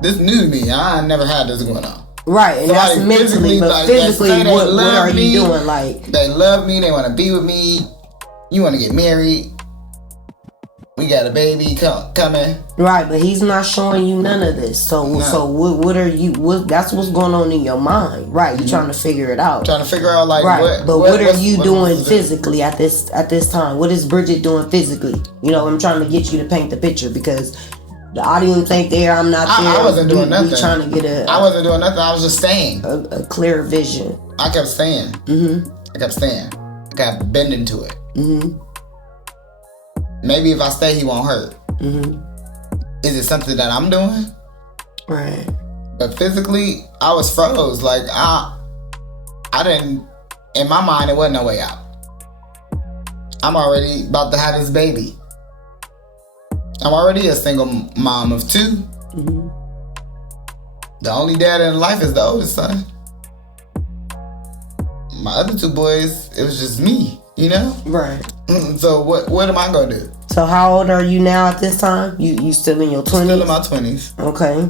This new to me. I never had this going on. Right, and so that's mentally, but like, physically, what are you doing? Like, they love me. They want to be with me. You want to get married. We got a baby coming. Right, but he's not showing you none of this. So what are you? That's what's going on in your mind, right? You're trying to figure it out. Trying to figure out like right. What are you doing physically at this time? What is Bridgette doing physically? You know, I'm trying to get you to paint the picture because the audience ain't there. I'm not there. I wasn't doing nothing. Trying to get I wasn't doing nothing. I was just staying. A clear vision. I kept staying. I kept staying. I kept bending to it. Maybe if I stay, he won't hurt. Is it something that I'm doing? Right. But physically, I was froze. Like I didn't. In my mind, it wasn't no way out. I'm already about to have this baby. I'm already a single mom of 2. The only dad in life is the oldest son. My other 2 boys, it was just me, you know? Right. So what am I gonna do? So how old are you now at this time? You still in your 20s? Still in my 20s. Okay.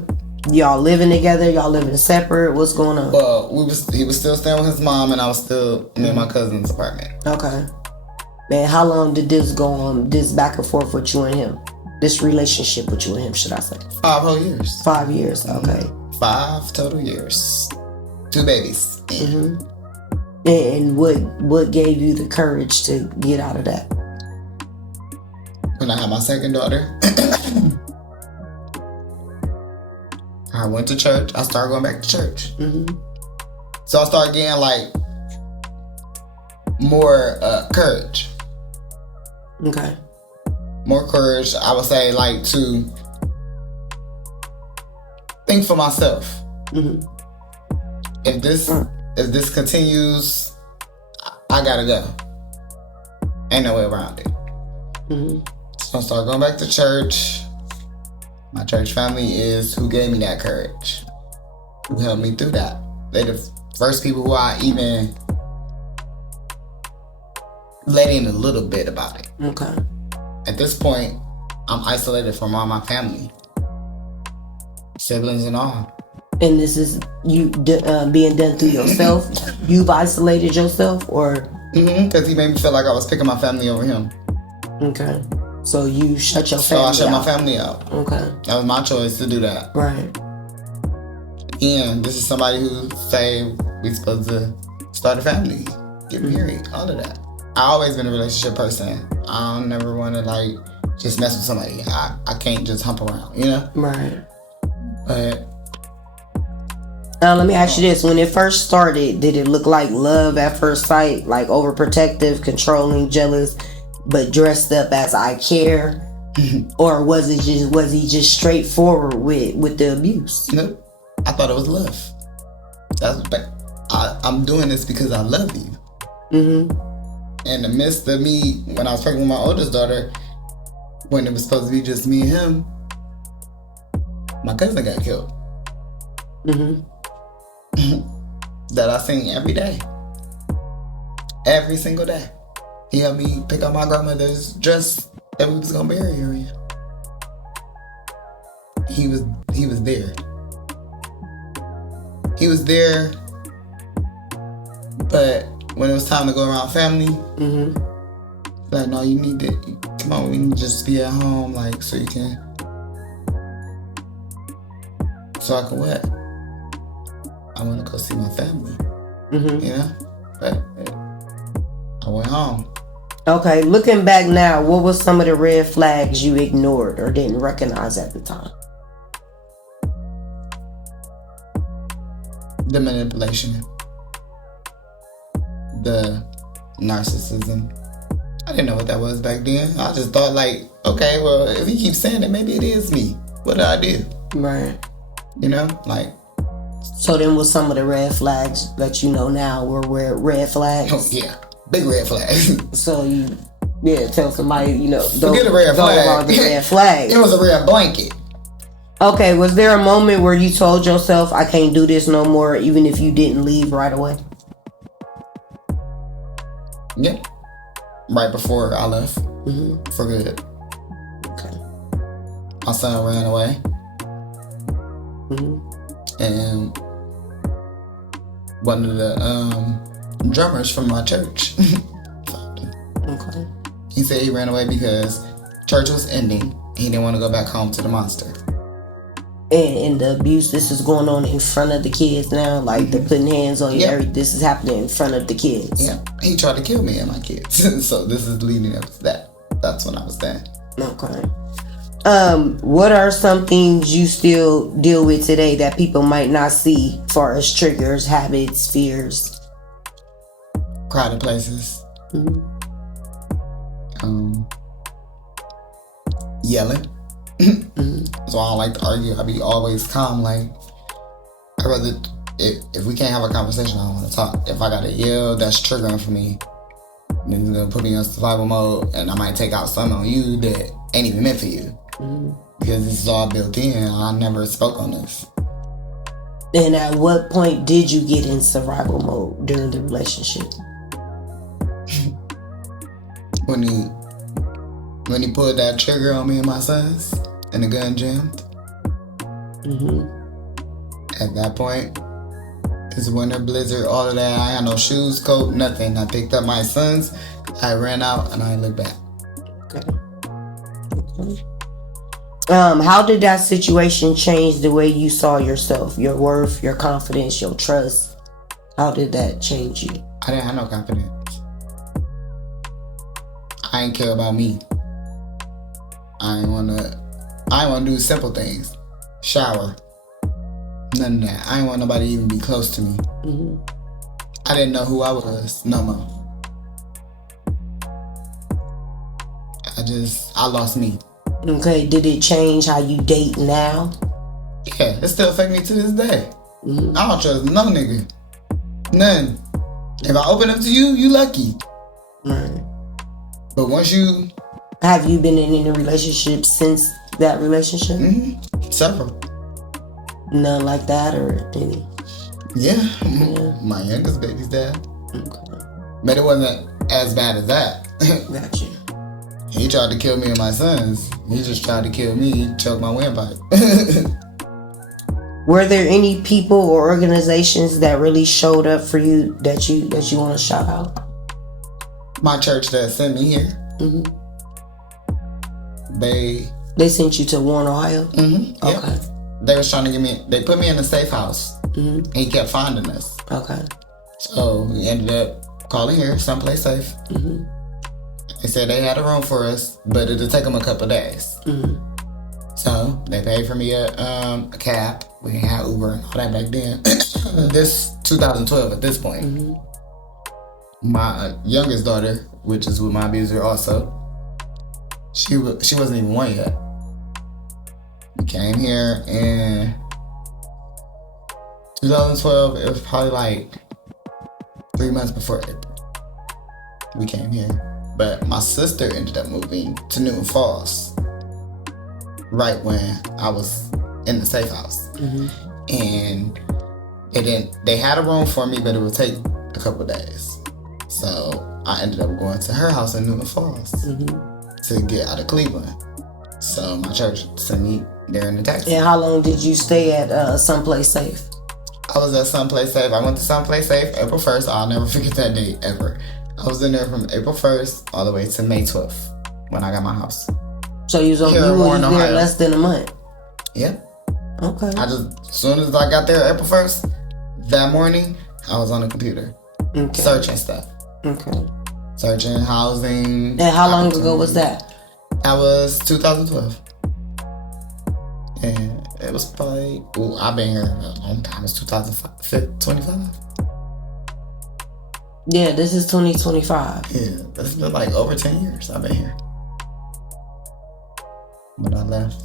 Y'all living together? Y'all living separate? What's going on? Well, he was still staying with his mom, and I was still in my cousin's apartment. Okay. Man, how long did this go on? This back and forth with you and him? This relationship with you and him, should I say? 5 whole years. 5 years. Okay. 5 total years. 2 babies. And what gave you the courage to get out of that? When I had my second daughter, I went to church. I started going back to church. So I started getting like more courage. Okay. More courage, I would say, like to think for myself. If this continues, I gotta go. Ain't no way around it. So I started going back to church. My church family is who gave me that courage, who helped me through that. They're the first people who I even let in a little bit about it. Okay. At this point, I'm isolated from all my family, siblings and all. And this is you being done through yourself? You've isolated yourself, or? Because he made me feel like I was picking my family over him. Okay. So you shut your family out. So I shut my family out. Okay. That was my choice to do that. Right. And this is somebody who say we supposed to start a family, get married, all of that. I always been a relationship person. I don't never want to like just mess with somebody. I can't just hump around, you know? Right. But let me ask you this. When it first started, did it look like love at first sight? Like overprotective, controlling, jealous, but dressed up as I care? Or was he just straightforward with the abuse? Nope. I thought it was love. I'm doing this because I love you. In the midst of me, when I was pregnant with my oldest daughter, when it was supposed to be just me and him, my cousin got killed. That I seen every day. Every single day. He helped me pick up my grandmother's dress that we was gonna bury her in. He was there. He was there, but when it was time to go around family, like, no, you need to come on, we need to just be at home, like, so I can what? I want to go see my family, you know? But I went home. Okay, looking back now, what was some of the red flags you ignored or didn't recognize at the time? The manipulation. The narcissism. I didn't know what that was back then. I just thought like, okay, well, if he keeps saying it, maybe it is me. What did I do? Right. You know, like. So then was some of the red flags that you know now were red flags? Oh, yeah. Big red flags. So you, tell somebody, forget a red flag. The red flag. It was a red blanket. Okay, was there a moment where you told yourself, I can't do this no more, even if you didn't leave right away? Yeah. Right before I left. For good. Okay. My son ran away. And one of the drummers from my church found him. Okay. He said he ran away because church was ending. He didn't want to go back home to the monster. And the abuse, this is going on in front of the kids now? Like, they're putting hands on you, this is happening in front of the kids? Yeah. He tried to kill me and my kids. So this is leading up to that. That's when I was there. Okay. What are some things you still deal with today that people might not see, as far as triggers, habits, fears? Crowded places. Yelling. So I don't like to argue. I be always calm. Like, I rather, if we can't have a conversation, I don't want to talk. If I gotta yell, that's triggering for me. Then it's gonna put me in survival mode, and I might take out something on you that ain't even meant for you. Because this is all built in. I never spoke on this. And at what point did you get in survival mode during the relationship? When he pulled that trigger on me and my sons, and the gun jammed. At that point, it's winter, blizzard, all of that. I had no shoes, coat, nothing. I picked up my sons, I ran out, and I looked back. Okay. How did that situation change the way you saw yourself, your worth, your confidence, your trust? How did that change you? I didn't have no confidence. I ain't care about me. I ain't wanna do simple things. Shower. None of that. I ain't want nobody to even be close to me. I didn't know who I was no more. I lost me. Okay, did it change how you date now? Yeah, it still affect me to this day. I don't trust no nigga. None. If I open up to you, you lucky. Right. But once you... Have you been in any relationship since that relationship? Several. None like that or any? Yeah. My youngest baby's dad. Okay. But it wasn't as bad as that. Gotcha. He tried to kill me and my sons. He just tried to kill me, choke my windpipe. Were there any people or organizations that really showed up for you that you want to shout out? My church that sent me here. They sent you to Warren, Ohio? Okay. Yep. They was trying to they put me in a safe house. And he kept finding us. Okay. So we ended up calling here, someplace safe. They said they had a room for us, but it'll take them a couple of days. So they paid for me a cab. We didn't have Uber and all that back then. This 2012 at this point. My youngest daughter, which is with my abuser also, she wasn't even one yet. We came here in 2012. It was probably like 3 months before April. We came here. But my sister ended up moving to Newton Falls right when I was in the safe house. And they had a room for me, but it would take a couple of days. So I ended up going to her house in Newton Falls to get out of Cleveland. So my church sent me there in the taxi. And how long did you stay at Someplace Safe? I was at Someplace Safe. I went to Someplace Safe April 1st. I'll never forget that date ever. I was in there from April 1st all the way to May 12th when I got my house. So you was there less than a month? Yep. Okay. As soon as I got there April 1st, that morning, I was on the computer. Searching stuff. Okay. Searching housing. And how long ago was that? That was 2012. And it was probably, I've been here a long time. It's 2025. Yeah, this is 2025. Yeah, that's been like over 10 years I've been here. When I left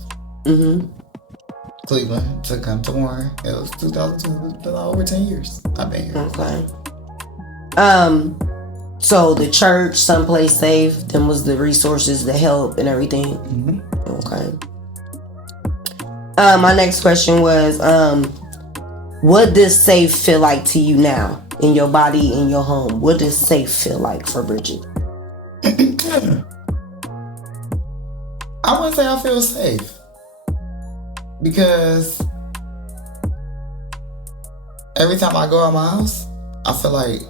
Cleveland to come to Warren, it was 2002. It's been over 10 years I've been here. Okay. So the church, Someplace Safe, then was the resources, the help, and everything. Okay. My next question was, what does safe feel like to you now? In your body, in your home, what does safe feel like for Bridgette? I wouldn't say I feel safe because every time I go out my house, I feel like,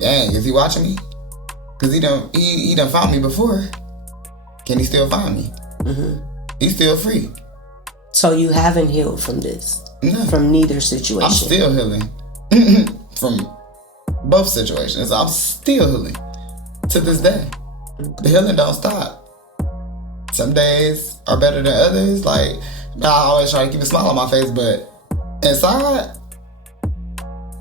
dang, is he watching me? Cause he done found me before. can he still find me? He's still free. So you haven't healed from this? No. From neither situation? I'm still healing. From both situations. I'm still healing. To this day. The healing don't stop. Some days are better than others. Like, I always try to keep a smile on my face, but inside,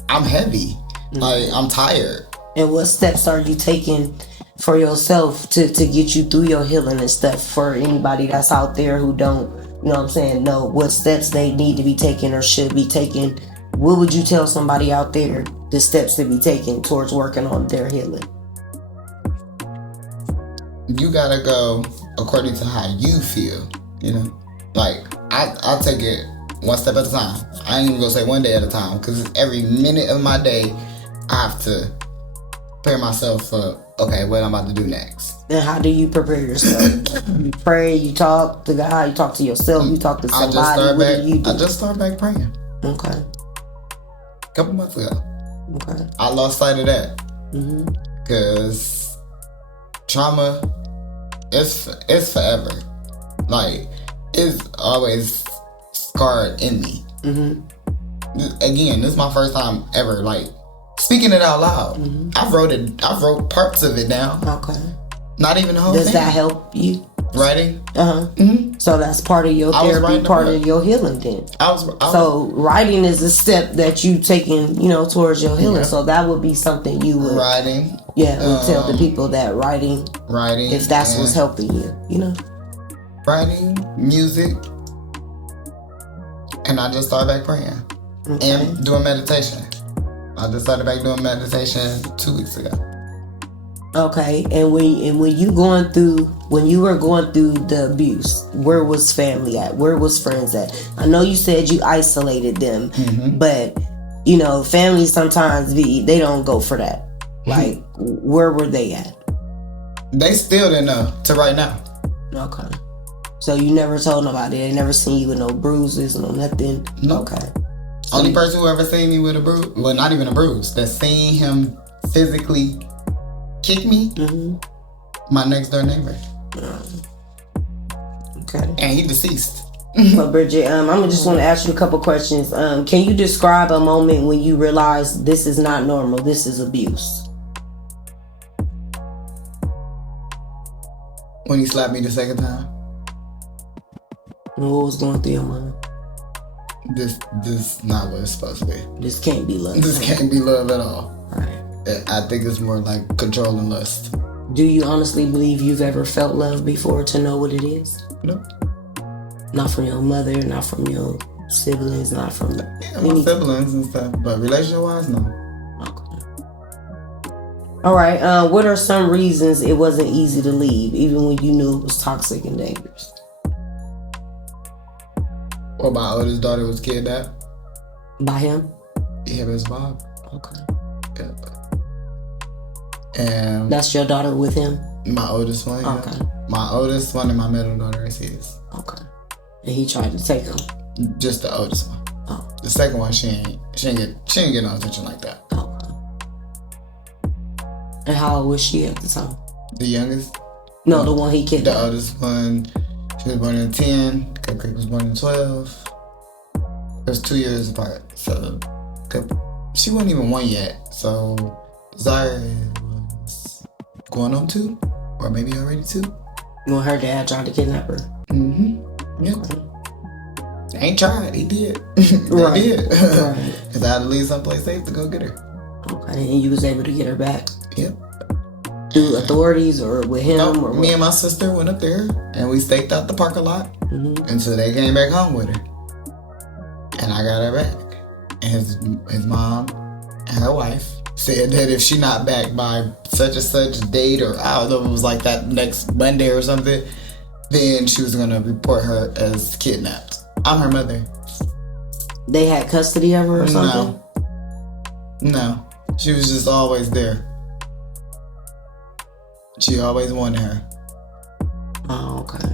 I'm heavy. Like, I'm tired. And what steps are you taking for yourself to get you through your healing and stuff, for anybody that's out there who don't, you know what I'm saying, know what steps they need to be taking or should be taking? What would you tell somebody out there the steps to be taken towards working on their healing? You gotta go according to how you feel, you know? Like, I take it one step at a time. I ain't even gonna say one day at a time, because every minute of my day, I have to prepare myself for, okay, what I'm about to do next. And how do you prepare yourself? You pray, you talk to God, you talk to yourself, you talk to somebody. What do you do? I just started back praying. Okay. A couple months ago. Okay. I lost sight of that. Because trauma, it's forever. Like, it's always scarred in me. Again, this is my first time ever, like, speaking it out loud. I've wrote parts of it down. Okay. Not even the whole thing. Does that help you? Writing? So that's part of your therapy, part of your healing then. So writing is a step that you taking, you know, towards your healing. So that would be something you would writing. Yeah, would tell the people that writing, if that's what's helping you, you know. Writing, music, and I just started back praying and doing meditation. I just started back doing meditation 2 weeks ago. Okay, and when you were going through the abuse, where was family at? Where was friends at? I know you said you isolated them, but you know, family sometimes they don't go for that. Like, where were they at? They still didn't know to right now. Okay, so you never told nobody. They never seen you with no bruises, no nothing. No. Okay. Only person who ever seen me with a bruise, well, not even a bruise, that seen him physically kick me, my next door neighbor. Okay. And he deceased. So Bridgette, I just want to ask you a couple questions. Can you describe a moment when you realized this is not normal, this is abuse? When he slapped me the second time. And what was going through your mind? This not what it's supposed to be. This can't be love. This can't be love at all. Right. I think it's more like control and lust. Do you honestly believe you've ever felt love before to know what it is? No. Not from your mother, not from your siblings, not from my siblings and stuff, but relationship-wise, no. Okay. All right. What are some reasons it wasn't easy to leave, even when you knew it was toxic and dangerous? Well, my oldest daughter was kidnapped. By him? Yeah, his mom. Okay. Yeah. And that's your daughter with him? My oldest one. Yeah. Okay. My oldest one and my middle daughter is his. Okay. And he tried to take him? Just the oldest one. Oh. The second one, she ain't get no attention like that. Okay. And how old was she at the time? The youngest? No, the one he kidnapped. The oldest one, she was born in 10. Cupcake was born in 12. It was 2 years apart. So she wasn't even 1 yet. So Zaire was going on 2, or maybe already 2. When her dad tried to kidnap her? Yep. Okay. Ain't tried, he did. Right. He did. Right. Because I had to leave someplace safe to go get her. Okay, and you was able to get her back? Yep. Through authorities or with him? No, or me and my sister went up there and we staked out the parking lot until they came back home with her. And I got her back. And his mom and her wife said that if she not back by such and such date, or I don't know if it was like that next Monday or something, then she was going to report her as kidnapped. I'm her mother. They had custody of her or something? No. She was just always there. She always wanted her. Oh, okay.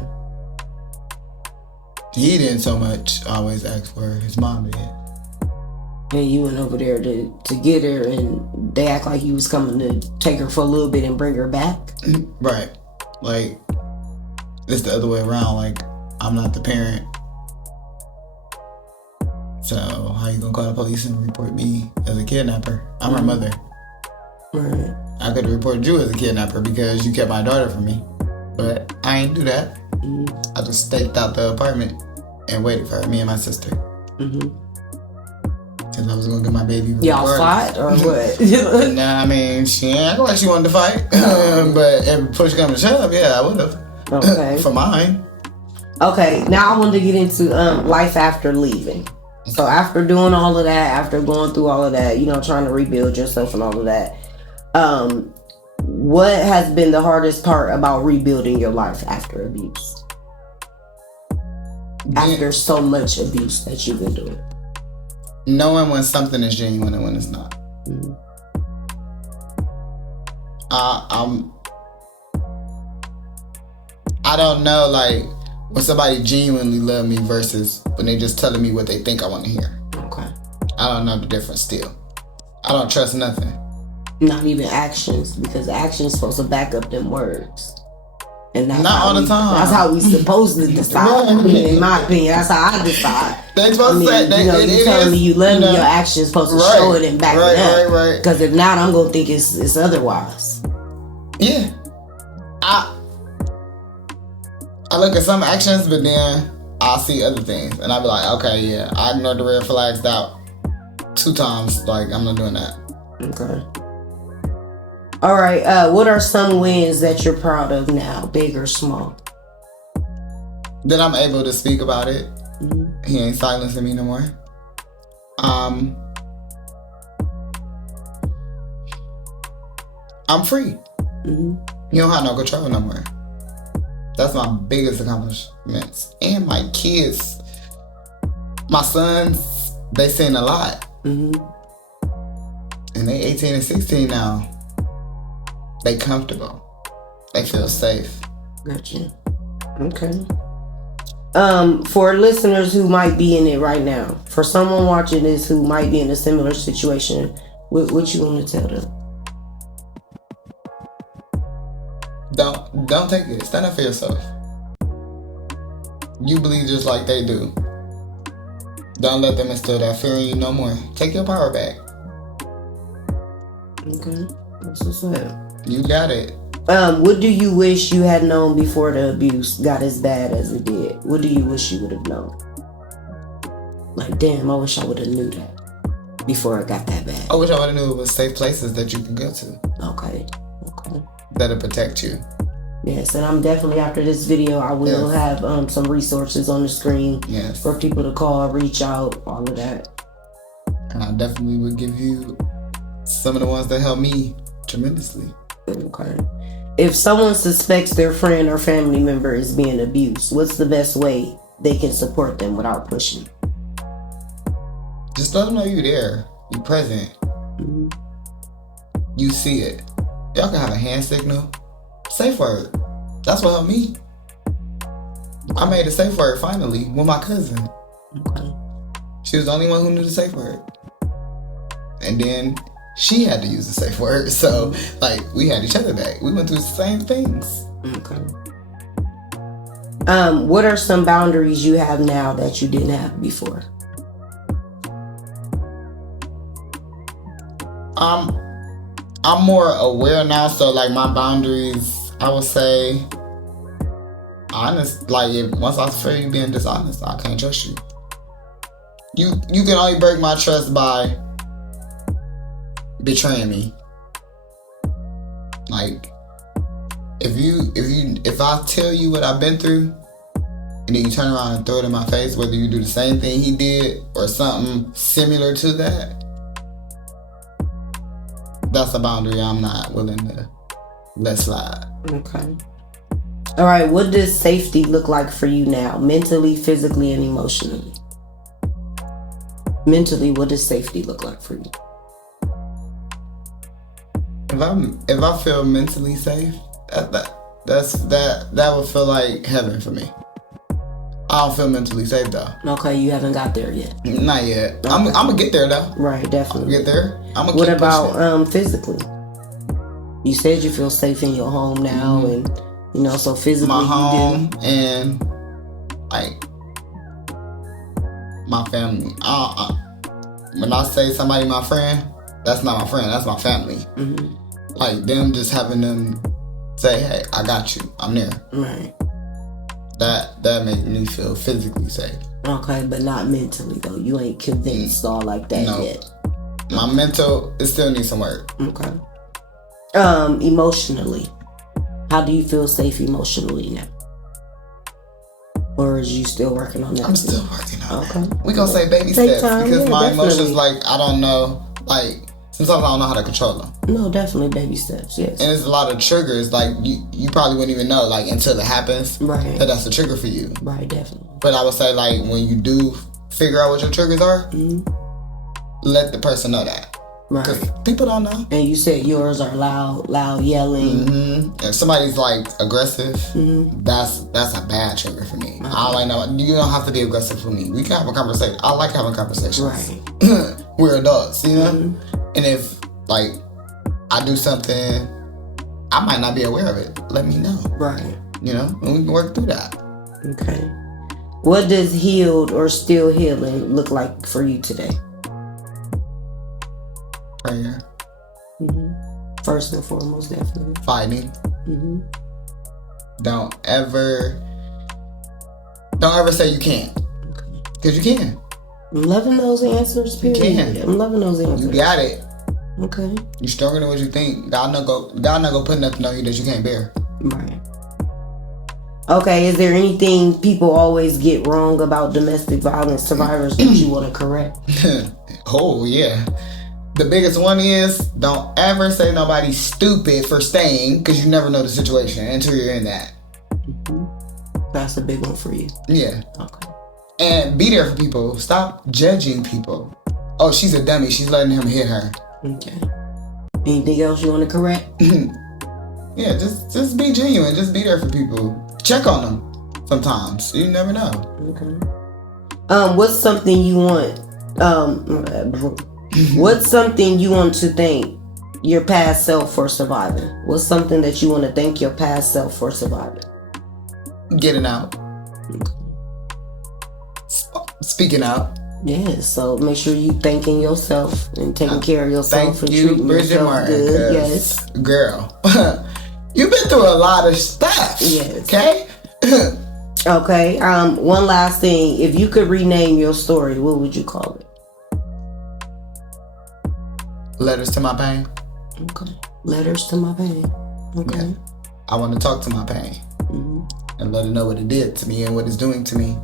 He didn't so much always ask for her. His mom did. And you went over there to get her, and they act like you was coming to take her for a little bit and bring her back? Right. Like, it's the other way around. Like, I'm not the parent. So how you gonna call the police and report me as a kidnapper? I'm her mother. Right. I could have reported you as a kidnapper because you kept my daughter from me. But I ain't do that. Mm-hmm. I just staked out the apartment and waited for her, me and my sister. Mm-hmm. Because I was going to get my baby. Y'all fought or what? Nah, I mean, she ain't acting like she wanted to fight. But if push come to shove, yeah, I would have. Okay. For mine. Okay, now I want to get into life after leaving. So after doing all of that, after going through all of that, you know, trying to rebuild yourself and all of that, what has been the hardest part about rebuilding your life after abuse? After so much abuse that you've been doing? Knowing when something is genuine and when it's not. Mm-hmm. I don't know, like, when somebody genuinely love me versus when they just telling me what they think I want to hear. Okay. I don't know the difference still. I don't trust nothing. Not even actions, because actions supposed to back up them words. And that's not all the time. That's how we supposed to decide. I mean, in my opinion, that's how I decide. They supposed to say, you telling me you love me, your actions supposed to show it and back it up. Right. Because if not, I'm gonna think it's otherwise. Yeah. I look at some actions, but then I'll see other things, and I'll be like, okay, yeah, I ignored the red flags out 2 times. Like, I'm not doing that. Okay. All right. What are some wins that you're proud of now, big or small? That I'm able to speak about it. Mm-hmm. He ain't silencing me no more. I'm free. Mm-hmm. You don't have no control no more. That's my biggest accomplishments. And my kids, my sons, they seen a lot. Mm-hmm. And they 18 and 16 now. They comfortable. They feel safe. Gotcha. Okay. For listeners who might be in it right now, for someone watching this who might be in a similar situation, what you want to tell them? Don't take it. Stand up for yourself. You believe just like they do. Don't let them instill that fear in you no more. Take your power back. Okay. That's what's up. You got it. What do you wish you had known before the abuse got as bad as it did? What do you wish you would have known? Like, damn, I wish I would have knew that before it got that bad. I wish I would have knew it was safe places that you can go to. Okay. That'll protect you. Yes, and I'm definitely, after this video, I will have some resources on the screen for people to call, reach out, all of that. And I definitely would give you some of the ones that helped me tremendously. Okay. If someone suspects their friend or family member is being abused, what's the best way they can support them without pushing? Just let them know you're there. You're present. Mm-hmm. You see it. Y'all can have a hand signal. Safe word. That's what helped me. I made a safe word finally with my cousin. Okay. She was the only one who knew the safe word. And then she had to use the safe word. So, like, we had each other back. We went through the same things. Okay. What are some boundaries you have now that you didn't have before? I'm more aware now, so like my boundaries, I would say, honest. Like, once I feel you being dishonest, I can't trust you. You can only break my trust by betraying me. Like, if I tell you what I've been through, and then you turn around and throw it in my face, whether you do the same thing he did or something similar to that, that's a boundary I'm not willing to let slide. Okay. All right. What does safety look like for you now, mentally, physically, and emotionally? Mentally, what does safety look like for you? If I feel mentally safe, that would feel like heaven for me. I don't feel mentally safe though. Okay, you haven't got there yet. Not yet. Okay. I'm gonna get there though. Right, definitely. Get there. What about physically? You said you feel safe in your home now, and You know, so physically my home you do. and like my family. When I say somebody my friend, that's not my friend. That's my family. Mm-hmm. Like them, just having them say, "Hey, I got you. I'm there." Right. That makes me feel physically safe. Okay, but not mentally though. You ain't convinced all like that yet. My mental, it still needs some work. Okay. Emotionally, how do you feel safe emotionally now? Or is you still working on that? I'm still working on it. Okay. We gonna say baby steps time, because my definitely. emotions, like, I don't know, like, sometimes I don't know how to control them. No, definitely baby steps, yes. And there's a lot of triggers, like, you probably wouldn't even know, like, until it happens. Right. That's a trigger for you. Right, definitely. But I would say, like, when you do figure out what your triggers are, let the person know that. Right. Because people don't know. And you said yours are loud yelling. Mm-hmm. If somebody's like aggressive, that's a bad trigger for me. Right. All I know, you don't have to be aggressive for me. We can have a conversation. I like having conversations. Right. We're adults, you know? And if like I do something, I might not be aware of it. Let me know. Right. You know? And we can work through that. Okay. What does healed or still healing look like for you today? Prayer. First and foremost, definitely. Fighting. Don't ever say you can't. Because you can. I'm loving those answers, period. You can. I'm loving those answers. You got it. Okay. You're stronger than what you think. God not go put nothing on you that you can't bear. Right. Okay, is there anything people always get wrong about domestic violence survivors that you want to correct? Oh, yeah. The biggest one is don't ever say nobody's stupid for staying because you never know the situation until you're in that. That's a big one for you. Yeah. Okay. And be there for people. Stop judging people. Oh, she's a dummy. She's letting him hit her. Okay. Anything else you want to correct? Yeah, just be genuine. Just be there for people. Check on them sometimes. You never know. Okay. What's something you want? What's something you want to thank your past self for surviving? What's something that you want to thank your past self for surviving? Getting out. Speaking out. Yes, so make sure you thanking yourself and taking care of yourself and treating Bridgette yourself Martin, good. Yes. Girl. You've been through a lot of stuff. Yes. Okay? Okay. One last thing. If you could rename your story, what would you call it? Letters to my pain. Okay. Letters to my pain. Okay. Yeah. I want to talk to my pain. And let it know what it did to me and what it's doing to me.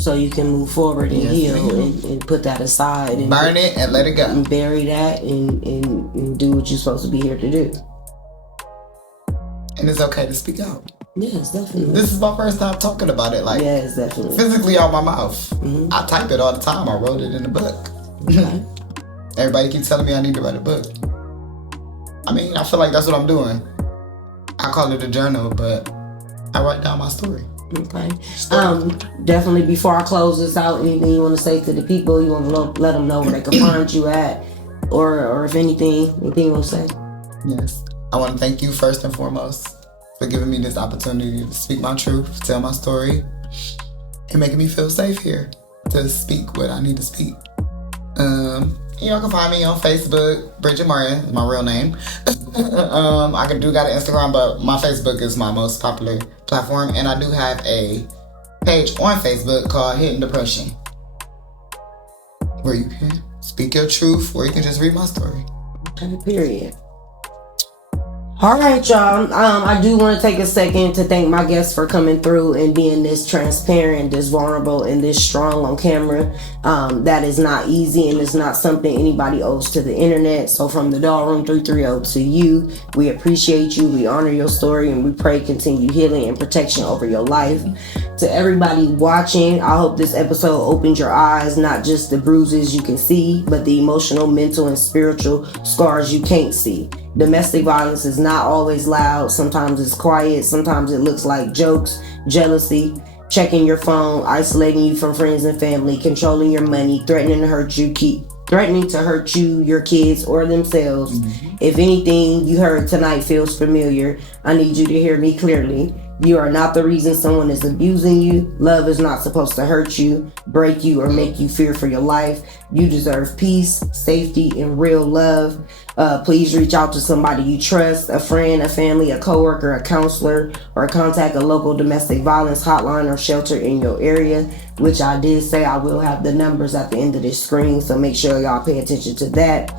So you can move forward and heal and put that aside. And burn it and let it go. And bury that and do what you're supposed to be here to do. And it's okay to speak out. Yes, definitely. This is my first time talking about it. Like, yes, definitely. Physically out my mouth. I type it all the time. I wrote it in the book. Okay. Everybody keeps telling me I need to write a book. I mean, I feel like that's what I'm doing. I call it a journal, but I write down my story. Okay. Definitely before I close this out, anything you want to say to the people, you want to let them know where they can find you at, or if anything you want to say? Yes. I want to thank you first and foremost for giving me this opportunity to speak my truth, tell my story, and making me feel safe here to speak what I need to speak. Y'all can find me on Facebook, Bridgette Martin, my real name. I got an Instagram, but my Facebook is my most popular platform, and I do have a page on Facebook called Hidden Depression, where you can speak your truth, or you can just read my story. Okay, period. All right, y'all. I do want to take a second to thank my guests for coming through and being this transparent, this vulnerable, and this strong on camera. That is not easy, and it's not something anybody owes to the internet. So from the Dollroom 330 to you, we appreciate you. We honor your story, and we pray continued healing and protection over your life. To everybody watching, I hope this episode opened your eyes, not just the bruises you can see, but the emotional, mental, and spiritual scars you can't see. Domestic violence is not always loud. Sometimes it's quiet. Sometimes it looks like jokes, jealousy, checking your phone, isolating you from friends and family, controlling your money, threatening to hurt you, keep threatening to hurt you, your kids, or themselves. If anything you heard tonight feels familiar, I need you to hear me clearly. You are not the reason someone is abusing you. Love is not supposed to hurt you, break you, or make you fear for your life. You deserve peace, safety, and real love. Please reach out to somebody you trust, a friend, a family, a coworker, a counselor, or contact a local domestic violence hotline or shelter in your area, which I did say I will have the numbers at the end of this screen, so make sure y'all pay attention to that.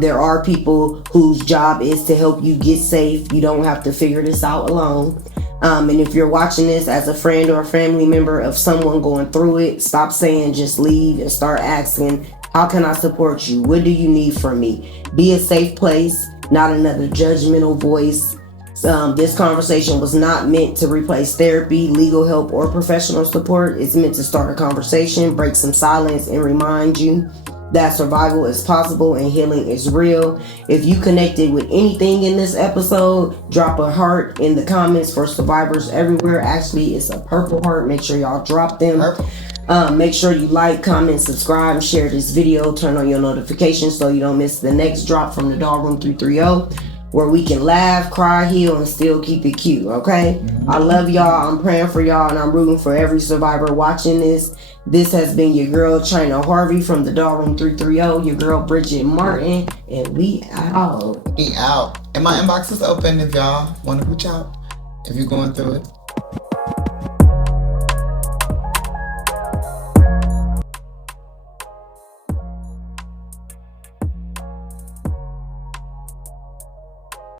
There are people whose job is to help you get safe. You don't have to figure this out alone. And if you're watching this as a friend or a family member of someone going through it, stop saying just leave and start asking, how can I support you? What do you need from me? Be a safe place, not another judgmental voice. This conversation was not meant to replace therapy, legal help, or professional support. It's meant to start a conversation, break some silence, and remind you that survival is possible and healing is real. If you connected with anything in this episode, drop a heart in the comments for survivors everywhere. Actually, it's a purple heart. Make sure y'all drop them. Make sure you like, comment, subscribe, share this video, turn on your notifications so you don't miss the next drop from the Dog Room 330, where we can laugh, cry, heal, and still keep it cute, okay? I love y'all. I'm praying for y'all, and I'm rooting for every survivor watching this. This has been your girl, China Harvey, from the Dog Room 330, your girl, Bridgette Martin, and we out. We out. And my inbox is open if y'all want to reach out, if you're going through it.